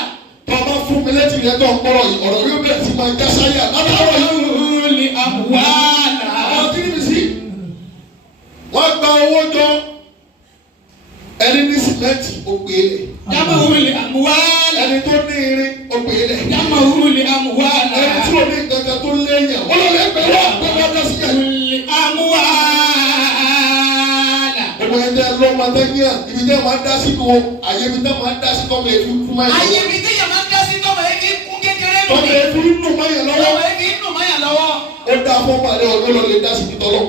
tọ́ba fún mi létí rẹ̀ tó ń gbọ́rọ̀ yìí ọ̀rọ̀ yóò bẹ̀rẹ̀ sí máa já sáyà látàrọ̀ yìí. جمعوا الأموال. àwọn tí níbi sí wọ́n gba owó jọ ẹni ní sìmẹ́ǹtì ó gbé lẹ̀ جمعوا الأموال. ẹni tó ní irin ó gbé lẹ̀ جمعوا الأموال. ẹni tí ò ní gangan tó léyìn wọ́n lọ lẹ́gbẹ̀ẹ́ wá pé wọ́n dá sí yẹn. الأموال. ọmọ ẹ̀dá lọ́mọ adẹ́gbẹ́yà ibi tẹ́ máa ń dá sí kò àyè ibi tẹ́ máa ń dá sí tọ́mọ ẹ̀fí kú máa yẹn Ayé lọ́wọ́ mi téèyàn máa ń dá sí tọ́mọ ẹbí kún kékeré tọ́mọ lónìí. ẹ̀fí nù máa yẹn lọ́wọ́ Tọ́mọ ẹbí nù máyà lọ́wọ́. ó dá fọ́ọ̀mù àlẹ́ ọ̀dọ́ lọ lè dá sí ibi tọ́lọ́.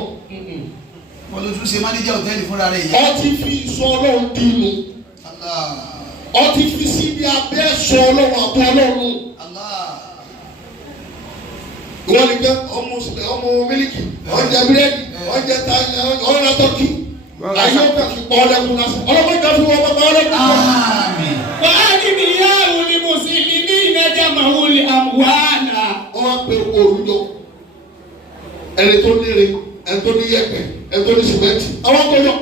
Wọ́n ló tún ṣe mánéjà hòtẹ́ẹ̀lì fúnra rẹ̀ yìí. ọtí fi sọ Ọlọ́run dínú ọtí fi síbi abẹ́ sọ Ọlọ́run àbọ̀ Ọlọ́run ìwọ nìkan ọmọ mílíkì ọjà búrẹ́dì ọjà táyà ọ̀rọ̀ tọ́kì ayé ọkọ̀ fi pọ̀ ọlẹ́kùn lásán ọlọ́mọdé fi wọ́n pọ̀ ọlẹ́kùn lásán. وأغنياء المسلمين جمعوا الأموال. wọ́n pe olùjọ ẹni tó níre ẹni tó ní yẹ̀pẹ̀ ẹni tó ní sìmẹ́ntì àwọn akọyọ.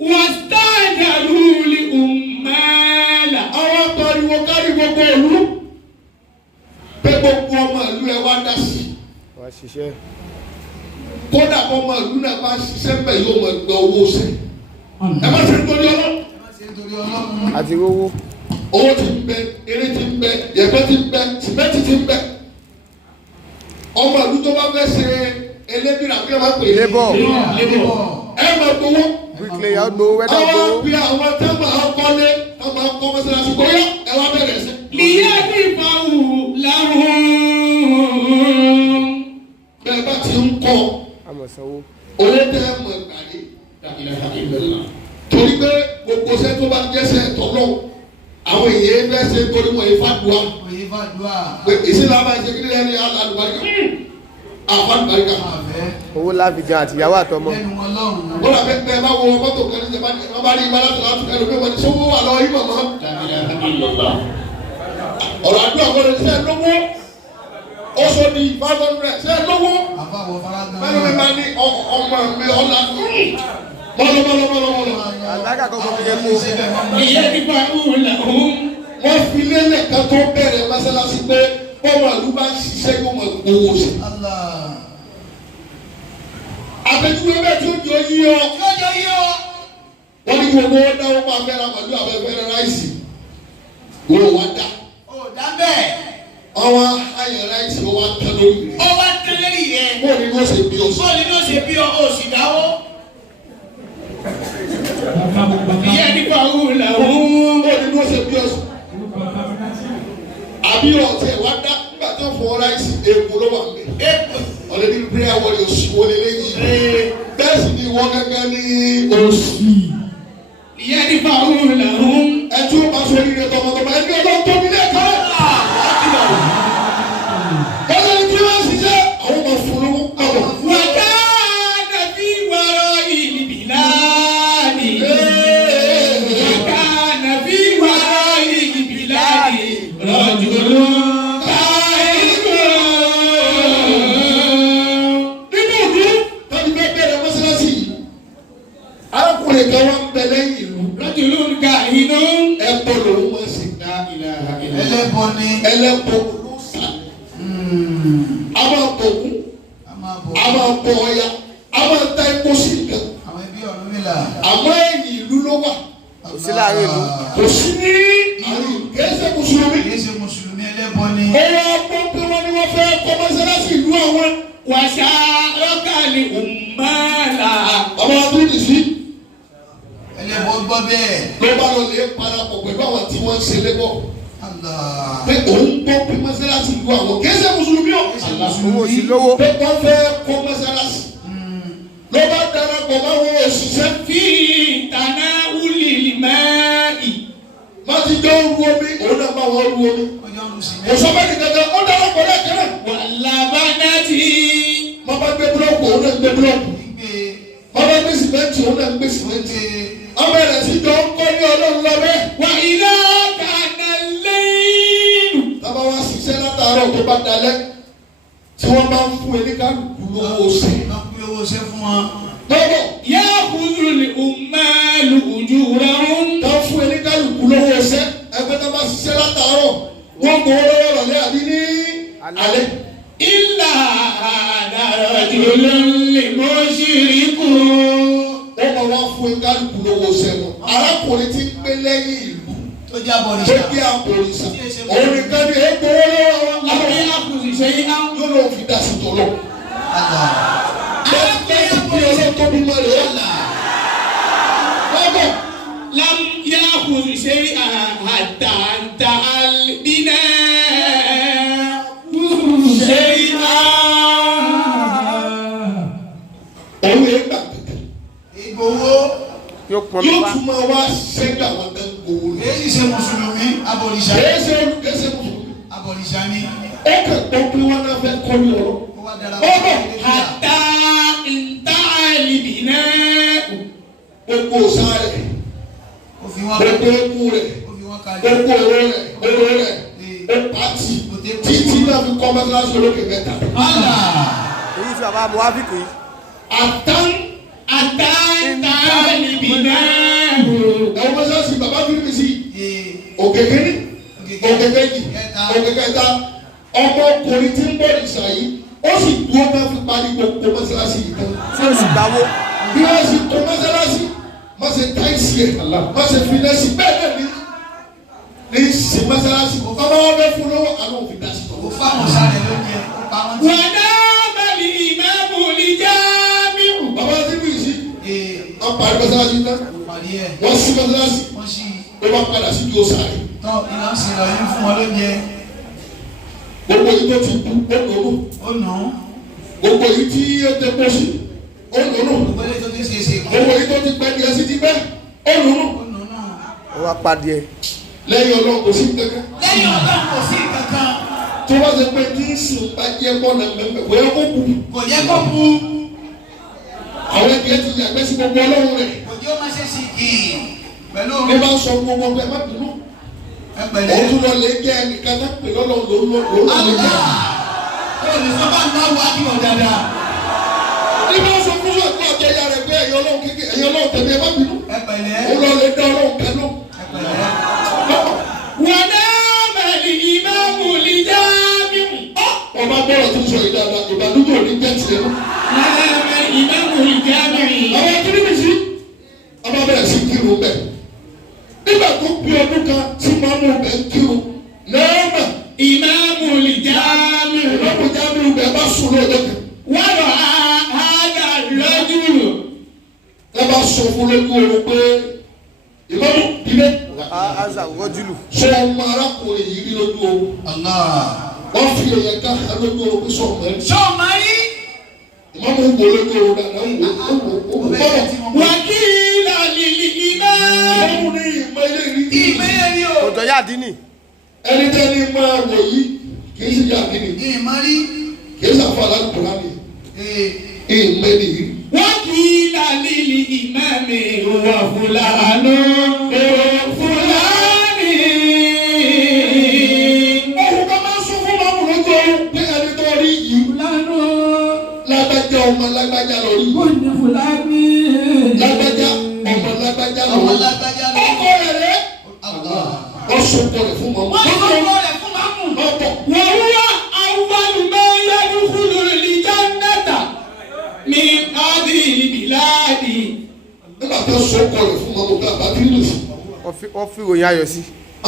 واستأجروا العمال. àwọn pariwo kárí gbogbo ìlú pé gbogbo ọmọ ìlú ẹ wá dá sí. Wá ṣiṣẹ́. kódà kó ọmọ ìlú náà bá ṣiṣẹ́ bẹ̀ yóò mọ̀ gbẹ owó sẹ̀. ẹ má ṣe nítorí Ọlọ́run. Àti rówó. owó ti ń bẹ eré ti ń bẹ yẹ̀pẹ̀ ti ń bẹ sìmẹ́ntì ti ń bẹ. ọmọ ìlú tó bá fẹ́ ṣe elébìrà kí ẹ má pè é. Labour. ẹ má gbowó. Bricklayer gbowó, wẹ́dà àwọn gbowó. bí àwọn tó máa kọ́lé tó máa kọ́ mọ́sálásí bóyá ẹ wá bẹ̀rẹ̀ sí. ليدفعوا لهم. bẹ́ẹ̀ bá ti ń kọ́ Àmọ̀ sanwó. owó tẹ́ ẹ mọ̀ ìgbàlè torí pé gbogbo ṣẹ́ tó bá jẹ́sẹ̀ tọ́lọ́ àwọn èèyàn fẹ́ ṣe torí wọn ìfàdùà pé ìsìlá máa ṣe kíni lẹ́ni alùbáríkà àfàdùbáríkà. Owó láfijan àtìyàwó àtọmọ. wọ́n lọ bẹ́ẹ̀ bá wọ mọ́tò kan ní ìjọba wọ́n bá rí ibà láti láti ẹlòmíì wọ́n ti sọ́wọ́ wà lọ́wọ́ yìí mọ̀mọ́. ọ̀rọ̀ àdúrà kọ́ni ṣe é lówó ó sọ ní 500 ṣe é lówó mẹ́rin mi máa ní ọmọ mi ọ̀la mọ́lọ́mọ́lọ́mọ́lọ́. Àgbàkà kọ́kọ́ fi yẹ kó. ليدفعوا لهم. wọ́n fi lélẹ̀ kan tó bẹ̀rẹ̀ mọ́sálásí pé bọ́ọ̀mù àlú bá ṣiṣẹ́ yóò mọ̀ owó sí. àpèjúwe bẹ́ẹ̀ tí ó jọ yí ọ. wọ́n ní gbogbo wọn dáwọ́ máa fẹ́ra pẹ̀lú abẹ́fẹ́rẹ́ ráìsì wọ́n wá dá. ọwọ́ ayẹ̀ ráìsì wọ́n wá tẹ́ lórí rẹ̀. Ó wá tẹ́lẹ̀ rí rẹ̀. bọ́ọ̀ ni wọ́n ṣe bí ọ sí. Bọ́ọ̀lù ní ó ṣe bí ọ, ó sì dáwọ́. ليدفعوا لهم. bọ́ọ̀ ni wọ́n ṣe bí ọ sí. àbí ọ̀tẹ̀ wá dá nígbà tó kan fọ ráìsì èkó ló wà ń bẹ̀. ọ̀lẹ́ ní prayer warrior òsì wọlé lẹ́yìn. bẹ́ẹ̀ sì ni ìwọ gẹ́gẹ́ ní òsì. ìyá ní fáwọn làwọn. ẹ tí ó bá sọ oríire tọmọtọmọ ẹbí ọlọ́run tó nílé ẹ̀kọ́. bọ́lá ní kí wọ́n ṣiṣẹ́ àwọn ọmọ fún lówó pàbọ̀. wàtá nàbí wàrọ̀ ìbíládì. wàtá nàbí wàrọ̀ ìbíládì. rọ̀jòló káyọ̀. nínú ìlú tọ́jú bẹ́ẹ̀ bẹ̀rẹ̀ mọ́sálásí yìí arákùnrin kan wá ń bẹ lẹ́yìn ìlú. rọ̀jòló káyọ̀. ẹ̀pọ̀ lòun máa ń sìn. ẹlẹ́bọ ni. ẹlẹ́pọ̀ ló sà. a máa bọ̀kú a máa bọ ọya a máa ta epo sí nǹkan. àwọn ẹbí ọ̀run mi là. àmọ́ ẹ̀yìn ìlú ló wà. kò sí láàrin ìlú. kò sí ní àárín kẹ́sẹ̀ mùsùlùmí. kìí ṣe mùsùlùmí ẹlẹ́bọ ni. ó wá gbọ́ pé wọ́n ní wọ́n fẹ́ kọ́ mọ́sálásí ìlú àwọn. wàṣà lọ́kàlì ọ̀mọ́là. ọmọ ọdún nì sí. ẹlẹ́bọ gbọ́ bẹ́ẹ̀. ló bá lọ lè parapọ̀ pẹ̀lú àwọn tí wọ́n ń ṣe lébọ̀. pé òun gbọ́ pé mọ́sálásí ìlú àwọn kẹ́sẹ̀ mùsùlùmí ọ̀. owó òsì lówó. pé wọ́n fẹ́ kọ́ mọ́sálásí. ló bá darapọ̀ máwọn òṣìṣẹ́. fi tànà wúlì máì. má ti jọ ru omi òun náà máa wọ́n ru omi. ọjọ́ ń sì kò sọ bẹ́ẹ̀ ni dandan ó darapọ̀ lẹ́ẹ̀kẹ́rẹ́. wàlábánátì. má bá gbé búlọ́ọ̀kù òun náà gbé búlọ́ọ̀kù. gbé má bá gbé sìmẹ́ǹtì òun náà gbé sìmẹ́ǹtì. ọmọ rẹ̀ sì jọ ń kọ́ ní ọlọ́run lọ́bẹ̀. wà ilá kàná lẹ́yìn. tábà wá ṣiṣẹ́ látàárọ̀ tó bá dalẹ̀ tí wọ́n bá ń fún oníkálukú lówó ṣe. wọ́n pín owó ṣe fún wọn. lọ́wọ́ yá kúrú ni ọmọlù ojú rọrùn. tó ń fún oníkálukú lówó ṣe ẹgbẹ́ tó bá ṣiṣẹ́ látàárọ̀ wọ́n gbọ́ lọ́wọ́ rọ̀lẹ́ àbí ní alẹ́. ilà àdàrọ̀jù ló ń lè mọ́ ṣíríkù. wọ́n máa wá fún oníkálukú lówó ṣe wọn. arákùnrin tí ń gbé lẹ́yìn ìlú tó jẹ́ tó abọ̀rìṣà. gbé àpòrìṣà òun nìkan ni èèpo lọ́wọ́ wọn. àbí àkùsì ṣe é á. yóò lọ fi dá sí tọ́lọ̀. bẹ́ẹ̀ bí ọlọ́run tó bí mọ́ rẹ̀ ọ̀la. lọ́bọ̀ lam yakhudh shay'an hatta albina òun yẹn gbà kẹ̀kẹ́. ìgbowó. yóò pọn mi yóò wá. tún máa wá sẹ́gbà wọn kan gbowó rẹ̀. èyí ṣe mùsùlùmí abọ̀rìṣà. kẹ́sẹ̀ mùsùlùmí. abọ̀rìṣà ni. ó kàn gbọ́ pé wọ́n náà fẹ́ kọ́ ní ọ̀rọ̀. ó wá dára Ọbọ̀ hatta albina. gbogbo sáré ó fi wọn gbogbo eku rẹ̀ ó fi wọn kalẹ̀. gbogbo owó rẹ̀ ó pàtì títí náà fi kọ́ mọ́sálásí olókè mẹ́ta. èyí tí bàbá mu wá fi kì í. àtàn albina. ẹ̀wọ̀n mọ́sálásí bàbá fi mi sí òkèké ní òkèké yìí òkèké ta ọmọkùnrin tí ń bọ̀ ìṣà yìí ó sì dúró náà fi parí gbogbo mọ́sálásí yìí tán. tí ó sì gbawó. bí wọ́n sì kọ́ mọ́sálásí má ṣe táìsì ẹ̀ má ṣe finẹ́sì bẹ́ẹ̀ náà ní ṣe mọ́sálásí ọmọ wọn bẹ fún lọ́wọ́ àwọn òfin dá sí ó tọ́wọ́. fáwọn sáré lóúnjẹ ó pa wọn tí. wàdà bàlì ìmáàmù lìjáàmù. bàbá tí bí sí wọ́n parí mọ́sálásí náà pàdé ẹ̀. wọ́n sí mọ́sálásí wọ́n sì ló bá padà sí ìdúró sáré. tán iná sí lọ yín fún wọn lóúnjẹ. gbogbo yìí tó ti kú ó lòlù ó nù ú. gbogbo yìí tí ó tẹ pọ̀ sí ó lòlù gbogbo ilé tó ti ṣe é ṣe kí. gbogbo yìí tó ti pẹ́ díẹ̀ sí ti pẹ́ ó lòlù ó nù ú náà. ó wá padì ẹ. lẹ́yìn ọlọ́run kò sí kankan. lẹ́yìn ọ̀gá kò sí kankan. tó bá ṣe pé tí ń sìn bá jẹ́ bọ́ọ̀nà mẹ́mẹ́ wẹ́ẹ́ kó kú. kò jẹ́ kó kú. àwọn ẹgbẹ́ ti yàgbẹ́ sí gbogbo ọlọ́run rẹ̀. kò jẹ́ ó máa ṣe sí kì í. pẹ̀lú ní bá sọ gbogbo ọgbẹ́ má bínú. ẹgbẹ̀lẹ́. òun tún lọ lè jẹ́ ẹnìkan náà pè lọ́lọ́run ló lè jẹ́. olùsọ́bà náà wà kí wọ́n dáadáa. ní bá sọ fún ọgbẹ́ àjẹyà rẹ̀ pé ẹ̀yin ọlọ́run kékeré ẹ̀yin ọlọ́run tẹ̀lé ẹ má bínú. ẹgbẹ̀lẹ́. òun lọ lè dá ọlọ́run kan náà. ẹgbẹ̀lẹ́. wàdà bàlì ìmáàmù lìjáàmù. ọba bọ́ọ̀lù tó ń sọ ìdáadáa ìbàdúgbò ní jẹ́ tiẹ̀ náà. wàdà bàlì ìmáàmù lìjáàmù. àwọn akérèmísì ọba bẹ̀rẹ̀ sí kírun bẹ́ẹ̀. nígbà tó pé ọdún kan tí màmú bẹ̀ ń kírun náà ìmáàmù lìjáàmù. ìmáàmù jábìrì bẹ̀ bá sùn lọ́jọ́ kan. wàdà àdà lọ́júlù. ẹ bá sọ fún lójú oorun pé ìmáàmù ilé aza rọjúlù. sọ ọmọ arákùnrin yìí rí lójú oorun. wọ́n fi èèyàn ká lójú oorun sọ̀rọ̀ mẹ́rin. Sọ́ọ̀mọ́ rí. Ìmáàmù ń wo lójú oorun dáadáa ń wo. Wàkìlà lílì iná. Ìmáàmù ní ìmọ̀lẹ́ rí. Ìmọ̀lẹ́ rí o. Òjò yá dín ní. Ẹni tẹ́ni máa wọ̀ yìí kì í sì yá kíni. Ìmọ̀ rí. Kì í sàfà lálùkùrá ni. Ìmọ̀lẹ́ yìí. Wàkìlà lílì ìmáàmì wà fúlànà fúlàní. Òun ká máa sún fún màmú lójú oorun pé ẹni tó rí yìí. Lágbájá ọmọ lágbájá lọ rí. Lágbájá ọmọ lágbájá lọ Ọmọ rí. lágbájá lọ. Ọkọ rẹ̀ rẹ̀. Wọ́n sún kọ́ rẹ̀ fún màmú. Wọ́n sọ̀rọ̀ rẹ̀ fún màmú. Ọ̀pọ̀. وهو أول ما يدخل الجنة من هذه البلاد. Nígbà tó sọ kọ́ rẹ̀ fún màmú pé àbá kiri lè sí. Wọ́n fi ròyìn ayọ̀ sí.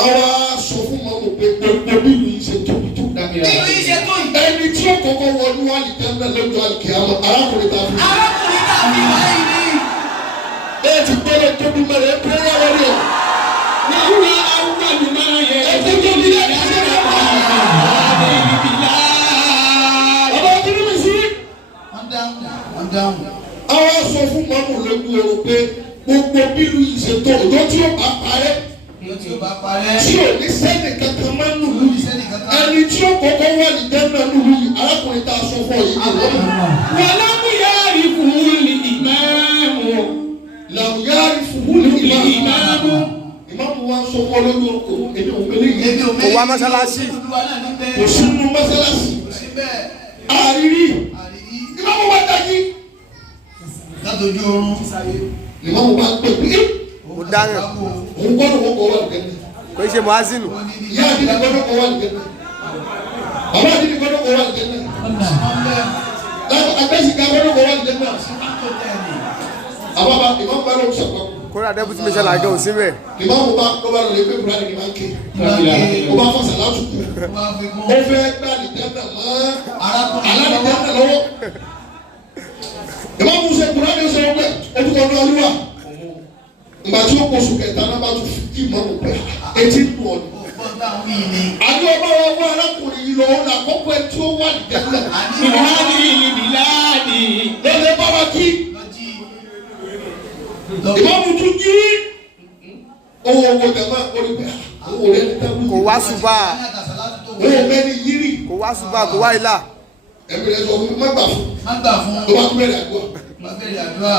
Àwa sọ fún màmú pé gbogbo bíbí yìí ṣe tóbi tó dámìíràn. Nínú iṣẹ́ tó yìí. Ẹni tí ó kọ́kọ́ wọnú àlìjánnà lọ́jọ́ àlìkìyámà arákùnrin ta fi. Arákùnrin tàbí báyìí ni. Ẹ ti gbọ́dọ̀ tóbi mẹ́rẹ̀ ẹ pẹ́rẹ́ lórí ẹ̀. وهو أول ما يدخل الجنة من هذه البلاد. Ọba kiri mi sí. Wọ́n dáhùn. Àwa sọ fún màmú lójú oorun pé gbogbo bíbí yìí ṣe tó ọjọ́ tí ó bá parẹ́. Yóò tí o bá parẹ́. Tí ò ní sẹ́ni kankan máa ń nùlù yìí. Sẹ́ni kankan. Ẹni tí ó kọ́kọ́ wà ní Jánnà nùlù yìí arákùnrin ta sọ fún ọ yìí ni wọ́n. ولم يعرفه الإمام. Làwùyárí fúnwúlì ìmáàmù. Ìmáàmù wa sọ fún ọ lójú oorun èmi ò mẹ́lẹ́ yìí. Èmi ò Kò wá mọ́sálásí. Olúwa náà ní bẹ́ẹ̀. Kò sínú mọ́sálásí. Kò sí bẹ́ẹ̀. Àrírí. Àríyí. Ìmáàmù wa dájí. Látọjú oorun. Ìmáàmù wa pè pé Mo dáhùn. òun gbọ́dọ̀ wọ́n kọ́ wà lùgẹ́dẹ́. Kò í ṣe Mùázínù. Ìyá àdìní gbọ́dọ̀ kọ́ wà lùgẹ́dẹ́. Bàbá àdìní gbọ́dọ̀ kọ́ wà lùgẹ́dẹ́. Agbẹ́sìká gbọ́dọ̀ kọ́ wà lùgẹ́dẹ́. Àbábá ìmáàmù bá lọ́wọ́ sọ̀kọ́. Kódà dẹ́bùtì mi ṣẹlẹ̀ àgẹ́ òsín rẹ̀. Ìmáàmù bá ló bá lọ lè gbé Kùránì ní máa ń ké. Ó bá fọ̀sẹ̀ látùkù. Ó fẹ́ gbá àlìjẹ́nà mọ́ aládìjẹ́nà lọ́wọ́. Ìmáàmù ṣe Kùránì ṣe ọgbẹ́ orúkọ ní ọlúwà. Ìgbà tí ó kóṣù kẹta náà bá tún kí ìmáàmù pẹ́ etí nù ọdún. Àní ọba wa wá arákùnrin yìí lọ́wọ́ náà kọ́kọ́ ẹ tí ó wà àlìjẹ́nà. من هذه البلاد. Lọ́lẹ̀ bá wa kí. Ìmáàmù tún jí. Owó owó jàmbá olùgbé owó rẹ̀ ní tábìlì. Kò wá ṣùbà. Owó mẹ́ni yírì. Kò wá ṣùbà. Kò wá ilà. Ẹ̀mí rẹ̀ sọ fún mi má gbà fún. Má gbà fún. Ló bá tún bẹ̀rẹ̀ àdúrà. Má bẹ̀rẹ̀ àdúrà.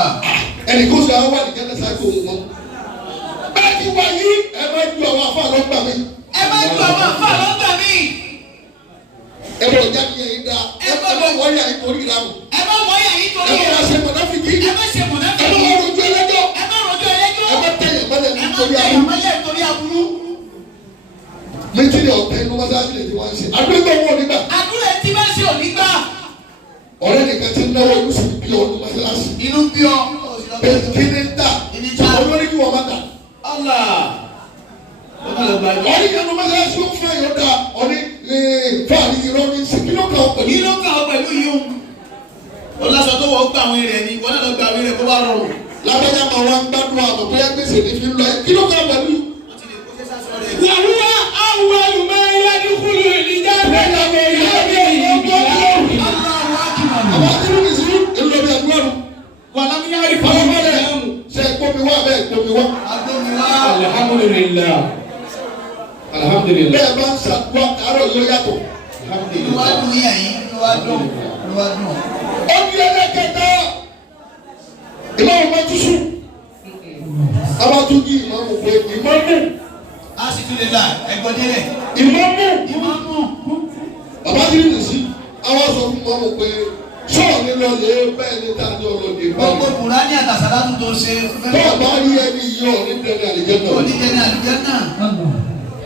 Ẹnì kó sọ àwọn àdìjẹ́ náà ṣáájú òun wọn. Bẹ́ẹ̀ ti wá yí ẹ máa ju àwọn afọ àlọ́gbà mi. Ẹ má ju àwọn àfa lọ́gbà mí. Ẹ bọ̀ jáde yẹn dá. Ẹ bọ̀ wọ́n yà nítorí ìlànà. Ẹ má wọ́n yà yín torí Ẹ bọ̀ wá ṣe mọ̀náfíkì. Ẹ má ṣe mọ̀nàfíkì. Ẹ bọ̀ wá rojú ẹlẹ́jọ́. Ẹ má rọjò ẹlẹ́jọ́. Ẹ bọ̀ tẹ̀yẹ̀ mọ́lẹ̀ Ẹ má nítorí tẹ̀yàn àbúrú. mọ́lẹ̀ nítorí aburú. Méjì ni ọ̀tẹ̀ inú mọ́sáàsì lè ti wá ń ṣe. Àdúgbò wọn ò ní gbà. Àdúrà tí bá ṣe òní gbà. Ọ̀rẹ́ nìkan ti ń náwó inú sì bí ọdún mọ́sáàsì. Inú bí ọ. Kí ni ń tà? Olórí kí wọ́n má tà. Allah. Ó má lọ gba ẹjọ́. Ọ̀rí kan ló mọ́sáàsì ó fún ẹ̀yọ́ dá. Ọ̀rí fáàlì irọ́ ní sí. Kí ló kàn ọ́ pẹ̀lú? Kí ló kà ọ́ pẹ̀lú yìí o? Ọlọ́sọ tó wọ́n gbà àwọn èrè ni wọ́n náà lọ gba àwọn èrè kó bá rọrùn. Lábẹ́jà máa wá ń gbádùn àbọ̀ bóyá gbèsè ní fi ń lọ ẹ̀. Kí ló kàn ọ́ pẹ̀lú? Wọ́n ti lè kó sẹ́sà rẹ̀. وهو أول ما يدخل الجنة من هذه البلاد. Àwọn akérò ní sí èlò ọbẹ̀ àdúrà nù. ولم يعرفه Àwọn ọmọdé الإمام. ṣe gbómi wá bẹ́ẹ̀ gbómi wá. Agbómi wá. الحمد لله. الحمد لله. Bẹ́ẹ̀ bá ń ṣàdúrà àárọ̀ yóò yàtọ̀. Inú wa dùn yín ẹ̀yìn. Inú wa dùn. Inú wa dùn. Ó di ẹlẹ́kẹ̀ẹ́ta. Ìmáàmù bá tún sùn. Abátúndì ìmáàmù pé ìmáàmù. A sì tún lè la ẹ̀gbọ́n délẹ̀. Ìmáàmù. Ìmáàmù. Bàbá tí nìyí sí. Àwọn sọ fún ìmáàmù pé sọ̀rọ̀ ní lọ́lẹ̀ bẹ́ẹ̀ ni tá a ní ọlọ́dẹ Gbogbo báyìí. Kùránì àtàsálà tó tó ṣe. Bọ́ọ̀ bá rí ẹni yọ ní dẹ́ni àlejò náà. Oníjẹ ní àlùjánnà.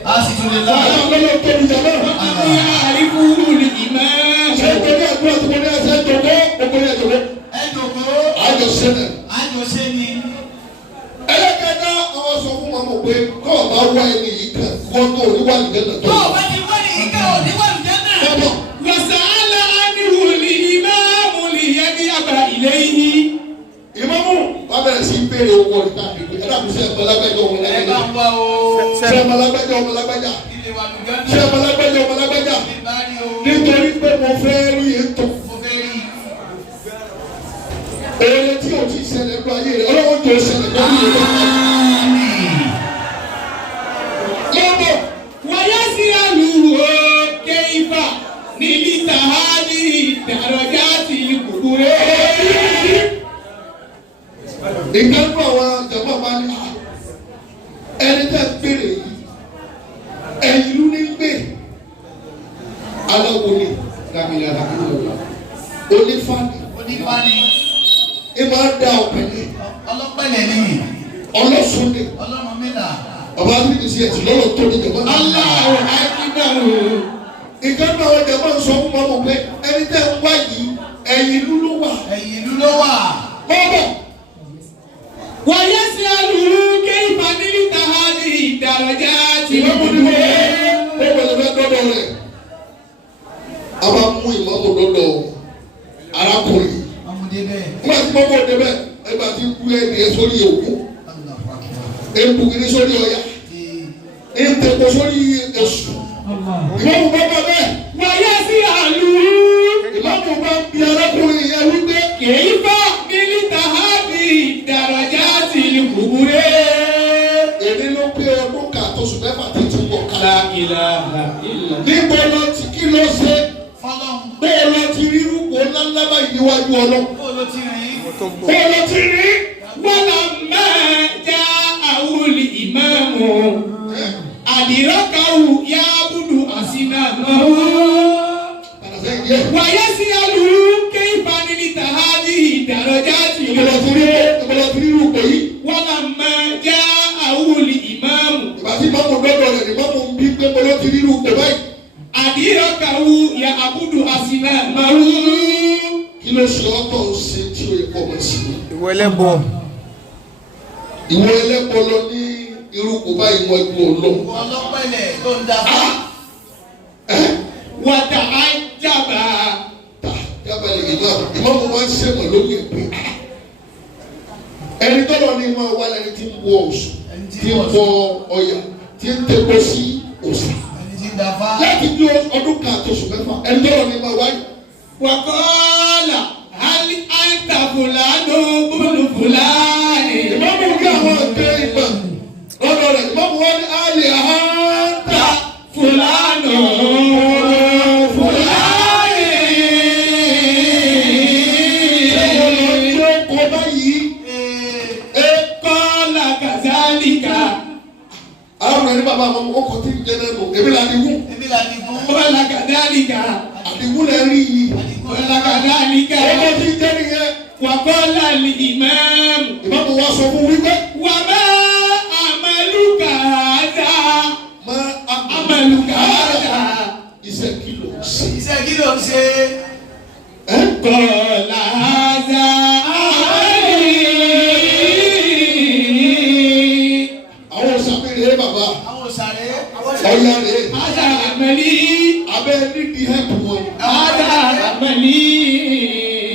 A sì tún lè la. Àwọn ọlọ́lọ́ tó ní jàmbá. ولم يعرفه الإمام. Ṣé ìgbóni àdúrà tó ní ẹsẹ̀ jọ̀wọ́? Ògbóni ẹ̀jọ̀wọ́. Ẹ jòkó. Àjọ sẹ́nẹ̀. Àjọṣe ni. Ẹlẹ́kẹ̀ẹ́ta àwọn sọ fún ìmáàmù pé kọ́ ọ̀bá wá ẹni yìí kan wọ́n tó oníwà nìjẹ́ náà tó. Tó o bá ti wá ní ìka òní wà lùjánnà. Bọ́bọ̀. وسأل عنه الإمام ليذهب إليه. Ìmáàmù wá bẹ̀rẹ̀ sí í béèrè owó ọ̀rẹ́ káàkiri ẹ̀dá kò sí ẹ̀mọ́lágbẹ́jọ́ ọmọ Ẹ bá lágbẹ́já. ń wá o. Ṣé ẹ̀mọ́lágbẹ́jọ́ ọmọ lágbẹ́já? Ilé wa lùjánnà. Ṣé ẹ̀mọ́lágbẹ́jọ́ ọmọ lágbẹ́já? Ìbárí o. nítorí pé mo fẹ́ rí ètò. Mo fẹ́ rí. Èrè tí o ti ṣẹlẹ̀ lọ ayé rẹ̀ ọlọ́wọ́ tó ṣẹlẹ̀ lọ ayé rẹ̀. Lọ́bọ̀ wáyé sí àlùwò kéifà ní lítà hádì dàrọ̀jà ti kúkúrẹ́. Ìgbẹ́nu àwọn jọ̀bọ̀ máa ní ẹni tẹ́ gbèrè yìí ẹ̀yìn ìlú ní gbè aláwo ni gàmìlà làkúrò onífàní Onífàní. ẹ máa dá ọ̀pẹ̀lẹ̀ Ọlọ́pẹ̀lẹ̀ ni. ọlọ́sùnlé Ọlọ́mọ mẹ́ta. bàbá àti ìdíje ẹ̀sìn lọ́wọ́ tó ní jọ̀bọ̀. Allahu akbar. Ìgbẹ́nu àwọn jọ̀bọ̀ sọ fún ọmọ pé ẹni tẹ́ ń wá yìí ẹ̀yìn ìlú ló wà. Ẹ̀yìn ìlú ló wà. Bọ́bọ̀ Wáyé sí àlùwò kéifà ní lítà hádì dàrọ̀jà ti ìmọ̀mù ni wọ́n kúkúrẹ́. ó wọlé fẹ́ dọ́dọ̀ rẹ̀. A máa mú ìmọ̀mù dọ́dọ̀ arákùnrin. Ọmọdé bẹ́ẹ̀. Nígbà tí mọ́mọ́ òde bẹ́ẹ̀ ẹgbà tí kú ẹ̀ sórí òkú ebu kìíní sórí ọ̀yà ìtẹ̀kọ̀ sórí èṣù. Ìmọ̀mù bá bá bẹ́ẹ̀ Wáyé sí àlùwò ìmọ̀mù bá bí arákùnrin yẹn wípé kéifà ní lítà hádì dàrọ̀jà ti kúkúrẹ́. èmi ló pé ọdún kan àtọ́sùn mẹ́fà tí ti wọ̀ ká. La ilaha illa. Níbo lọ ti kí ló ṣe Fọlọ́n. bẹ́ẹ̀ lọ ti rí rúgbó ńláńlá báyìí níwájú ọlọ́run. Bó ló ti rìn? Bẹ́ẹ̀ lọ ti rí. ولما جاءه الإمام أدركه يعبد أصنامه ويسأله كيف نلت هذه الدرجات ولما جاءه الإمام أدركه يعبد أصنامه. Kí ló ṣe ọ́tọ̀ ṣe tí o yẹ kọ́ ọmọ sí? ìwọ ẹlẹ́bọ. Ìwọ ẹlẹ́bọ lọ ní irú kò bá ìwọ ẹgbẹ́ ọlọ́run. Ọlọ́pẹ̀lẹ̀ tó ń dafa. وتعجب Gábàlì ìmáàmù máa ń ṣẹ̀mọ̀ lórí ẹ̀pẹ́. Ẹni tọ́lọ̀ ní máa wá lẹ́ni tí ń wọ Ọ̀ṣun, tí ń wọ Ọya, tí ń tẹ́gbọ́ sí Ọ̀ṣun. Ẹni tí ń dafa. Láti bí ọdún kan àtọ̀sùn mẹ́fà, ẹni tọ́lọ̀ ní máa wáyé. وقال هل أنت فلان بن فلان. Ìmáàmù rí àwọn ẹgbẹ́ ìgbà lọ́dọ̀ rẹ̀. Ìmáàmù wá ní àlè àhántà فلان فلان. Ṣé kò báyìí? قال كذلك. Àwọn ẹni bàbá àwọn ọkọ̀ tí ń jẹ́ lẹ́nu, èmi là ní wú. Èmi là ní fún. قال كذلك. Àdìwú lẹ rí yìí. قال كذلك. Ọkọ̀ tí ń jẹ́ nìyẹn. وقال الإمام Ìmáàmù wá sọ fún wípé وما عملك هذا. máa عملك هذا. iṣẹ́ kí ló ń ṣe? Iṣẹ́ kí ló ń ṣe? قال هذا عملي. Àwọn òṣàmì rèé bàbá. Àwọn òṣàré. Ọya rèé. هذا عملي. Abẹ́ nídìí hẹ́pù wọn. هذا عملي.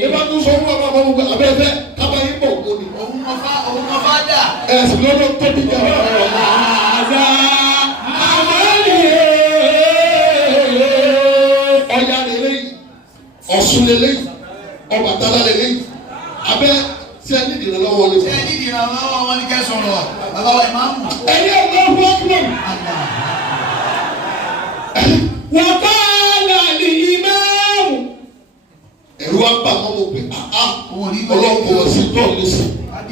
Ìbá tún sọ fún bàbá ọmọ gbogbo abẹ́ fẹ́ kábà yín bọ̀ wọ́n ni. Òun mọ fá dà. Ẹ̀sìn lọ́dọ̀ tóbi jà wọ́n. هذا عملي. Ọya rèé lẹ́yìn. Ọ̀ṣun lẹ́yìn. Ọbàtálá lẹ́yìn. Abẹ́ tí ẹ nídìí rẹ lọ́wọ́ ni. Ṣé ẹni dìrà lọ́wọ́ wọn ní kẹ́ sọ̀rọ̀? Bàbá wa ìmáàmù. Ẹni ọ̀gá ọ̀gbọ́n ọ̀gbọ́n. وقال الإمام. Ẹ̀rù wa bà mọ́ mo pé Òun ní ọlọ́pọ̀ wọ̀ sí tọ́ ní sí.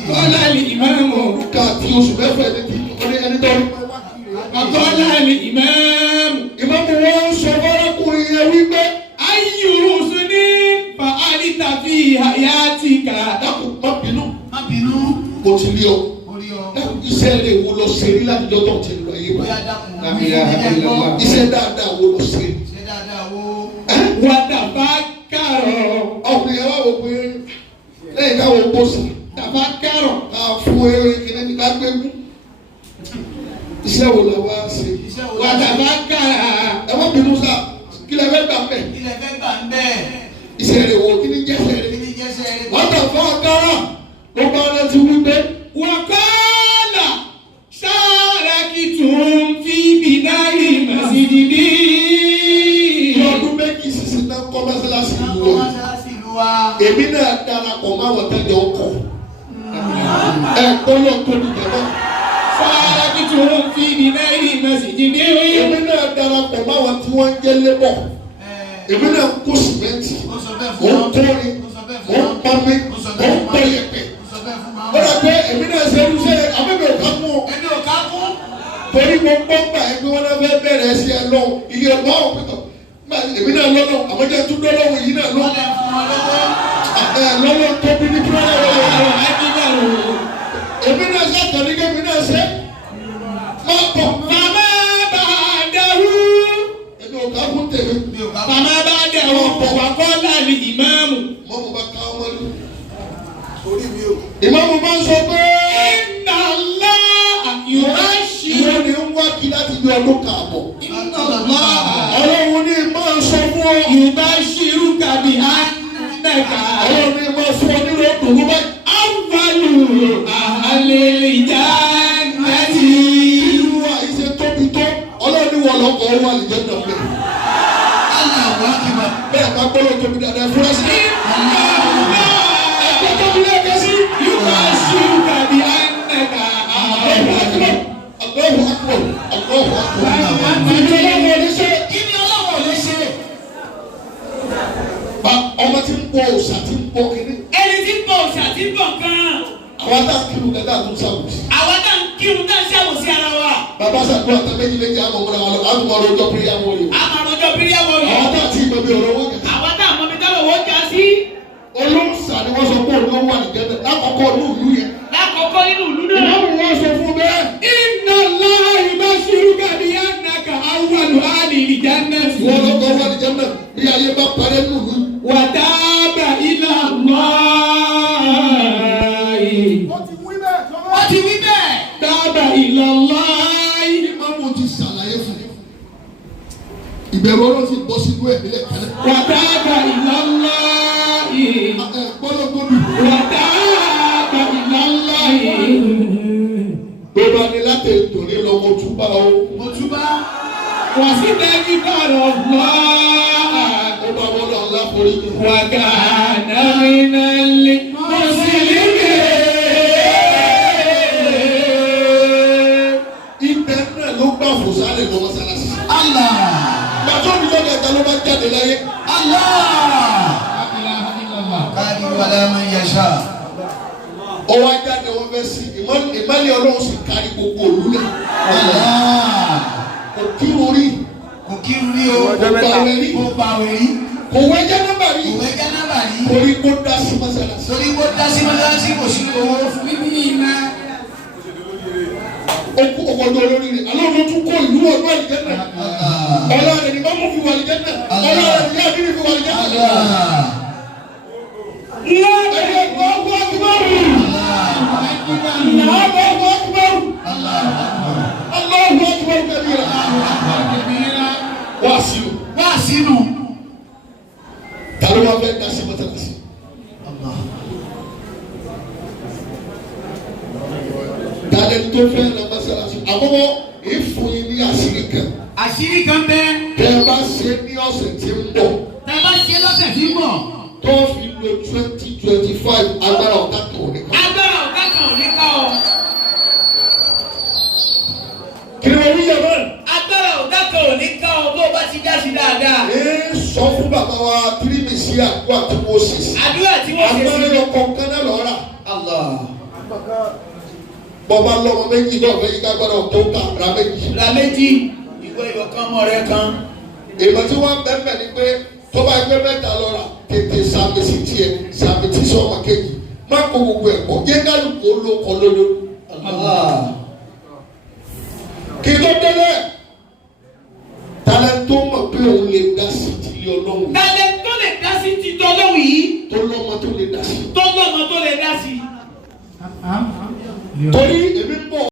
قال الإمام. Ká àti oṣù mẹ́fà ẹni tí ẹni tọ́ ní. وقال الإمام. Ìmáàmù wọn sọ fọ́nrẹ́kùnrin yẹn wípé أي حسن فعلت في حياتك. dákun má bínú. Má bínú. Mo ti rí ọ. Orí ọ. Dákun iṣẹ́ rẹ̀ wo lọ ṣe rí láti jọ́tọ̀ ti lọ yé wa. Bóyá dákun. Ẹ̀jẹ̀ gbọ́. Iṣẹ́ dáadáa wo lọ ṣe. Ṣé dáadáa wo? وتفكر. Ọkùnrin yẹn wá wò pé lẹ́yìn káwọn gbòòsà تفكر. ká fún eré kìíní ká gbé mú. Iṣẹ́ wo la wá ṣe? Iṣẹ́ wo? وتفكر. Ẹ má bínú sá kí lẹ fẹ́ gbà mẹ́. Ilẹ̀ fẹ́ gbà ń bẹ́ẹ̀. Iṣẹ́ rẹ̀ wo kí ni jẹ́ iṣẹ́ Kí rẹ̀? ni jẹ́ sẹ́ rẹ̀? Wọ́n tà fún akára ló bá rẹ̀ ti wí pé وقال شاركتهم في بناء مسجدي. ní ọdún méjì náà kọ́ mọ́sálásí ìlú wa èmi náà darapọ̀ máa wọ̀ tẹ́lẹ̀ ọkọ̀ gbọ́dọ̀ tó ní jẹ́mọ́. Sára kí tí wọ́n fi ní náírà mẹ́sìgì ní orí. Èmi náà darapọ̀ máa wọ̀ tí wọ́n jẹ́ lébọ̀. Èmi náà kó sìmẹ́ntì, mo ń tọ́rin, mo ń pamí, mo ń pẹ́yẹ̀pẹ̀. Ó rà pé èmi náà ṣe irúṣẹ́ abẹ́bẹ̀ òkà kún o. Ẹni ò ká kún. Torí mo gbọ́ gbà ẹgbẹ́ wọn náà fẹ́ bẹ̀rẹ̀ sí ẹ lọ iye ọgbà òpìtọ̀. Èmi náà lọ́nà àmọ́jẹ́ tún lọ́wọ́ yìí náà lọ́wọ́. Lọ́wọ́ tóbi ní kí wọ́n lọ́wọ́. Èmi náà sọ̀tọ̀ ní kébì náà ṣe. Máa bọ̀. Màmá bá dẹ̀rú. Èmi ò ká kún tèmi. Màmá bá dẹ̀rú. Wà kọ́ láàrin ìmáàmù. Mọ́mú bá ká ọmọ lù. Orí mi o. Ìmáàmù bá ń sọ pé. Inna Allah yubashiru. Ìwọ ni ń wá kí láti bí ọdún kààbọ̀. Inna Allah. Ọlọ́run ní máa sọ fún ọ. Yubashiru kàbí ànàkà. Ọlọ́run ní máa fún ọ nílò òdòdó báyìí. Awwalu ahlil jannati. Ìlú wa ìṣe tóbi tó. Ọlọ́run ní wọ́n lọ́kọ̀ wà lìjẹ́ náà bẹ́ẹ̀. Aláwọ̀ akíma. Bẹ́ẹ̀ máa gbọ́dọ̀ tóbi dáadáa fúra sí. Ẹgbẹ́ tóbi lẹ́ẹ̀kẹ́ sí. Yubashiru kàbí ànàkà. Allahu akbar. Allahu akbar. Ìjọba wo ni ṣe? Kí ni ọlọ́wọ̀ lè ṣe? Ọmọ tí ń bọ òòṣà tí ń bọ kiri. Ẹni tí ń bọ̀ òòṣà tí ń bọ̀ kan. Àwọn tá a kírun gẹ́gẹ́ àtúntò sáwùsì. Àwọn tá ń kírun tá ń ṣàwòsí ara wa. Bàbá sàdúrà tẹ méjì àmọ̀ múra wọn lọ àtúmọ̀ ọ̀rọ̀ ọjọ́ pírí àwọn olè. Àmọ̀ ọjọ́ píríyàwó yìí. Àwọn tá a ti ìgbẹ́ bí ọ̀rọ̀ wọn kẹ̀kẹ́. Àwọn tá àmọ́ mi táwọn wọ́n já sí. Olóòṣà ni wọ́n sọ pé òun ló wà ní gẹ́gẹ́ lákọ̀ọ́kọ́ ní ìlú yẹn. Lákọ̀ọ́kọ́ nínú ìlú náà. Ìmáàmù wọn sọ fún bẹ́ẹ̀. Inna Allah yubashiruka bi annaka awwalu ahlil jannati. Wọ́n lọ́kọ̀ wà ní gẹ́gẹ́ bí ayé bá parẹ́ ní ìlú. Wa taba ila Allah. Wọ́n ti wí bẹ́ẹ̀. Taba ila Allah. Ìmáàmù ti ṣàlàyé fún mi. Ìbẹ̀rù Ọlọ́run ti bọ́ sínú ẹ̀mí lẹ́kẹ̀lẹ́. Wa taba ila Allah. Gbọ́dọ̀ tóbi. Wa taba ila Allah. Gbogbo ni láti ètò ní lọ mo túbà o. Mo túbá. Wa astaghfirullah. Ó bá wọn lọ ńlá forí mi. Wa kana minal muslimin. Ibẹ̀ náà ló gbà fò sálẹ̀ lọ́wọ́ sálásí. Allah. Gbàtọ́ mi lọ́dọ̀ ẹ̀ka ló bá jáde láyé. Allah. Káàdì wàlá man yasha. Ọwọ́ ajáde wọn fẹ́ sí ìmọ̀lẹ̀ Ọlọ́run sì kárí gbogbo òlú náà. Allah. Kò kírun rí. Kò kírun rí o. Kò gbàwẹ̀ rí. Kò gbàwẹ̀ rí. Kò wẹ́jẹ́ nọ́mbà rí. Kò wẹ́jẹ́ nábà rí. Torí kó dá sí mọ́sálásí. Torí kó dá sí mọ́sálásí kò sí owó fún bíbí iná. Ó kú ọgbọ́dọ̀ olórí rẹ̀. Alóòrùn tún kó ìlú ọgbọ́n àlìjẹ́ náà. Ọlọ́run ni bámu fi wà àlìjẹ́ náà. Ọlọ́run ni yá bíbí fi wà àlìjẹ́ náà. Ẹ̀yẹ ọgbọ́n akúbárù. Ọgbọ́n akúbárù. Allahu akbar kabira. Wá sínú. Wá sínú. Ta ló wá fẹ́ dá sí mọ́sálásí? Tàlẹ́ tó fẹ́ na mọ́sálásí. Àkọ́kọ́ ìfún yín ní àṣírí kan. Àṣírí kan bẹ́ẹ̀. Tẹ́ ẹ bá ṣe ní ọ̀sẹ̀ tí ń bọ̀. Tẹ́ bá ṣe lọ́sẹ̀ tí ń bọ̀. Tó fi lo 2025 agbára ọ̀tá kan ò ní ká. Agbára ọ̀gá kan ò ní ká ọ. Kí ni wọ́n yẹ bẹ́ẹ̀? Agbára ọ̀gá kan ò ní ká ọ tó o bá ti dá sí dáadáa. Sọ fún bàbá wa Tírímìsì àdúrà tí wọ́n ṣe sí. Àdúrà tí wọ́n ṣe sí. Agbára ọkọ̀ kánná lọ́ra. Allah. Bọ́ba lọ́mọ méjì náà fẹ́ yí kágbára tó ká ra méjì. Ra méjì, ìwé ìyọ̀kan ọmọ rẹ kan. Èèmọ̀ tí wọ́n bẹ́ẹ̀ ní pé tó bá gbé mẹ́ta lọ́ra tètè sàmì sí tiẹ̀ sàmì tí sọ́mọ kejì. Má kó gbogbo ẹ̀ pọ̀. Yé kálukú ló kọ lólo. Kí ló délẹ̀? Tálẹ̀ tó mọ̀ pé òun lè dá sí ti Ọlọ́run. Tálẹ̀ tó lè dá sí ti tọ́lọ́hùn yìí. Tó lọ́mọ tó lè dá sí. Tó lọ́mọ tó lè dá sí. Torí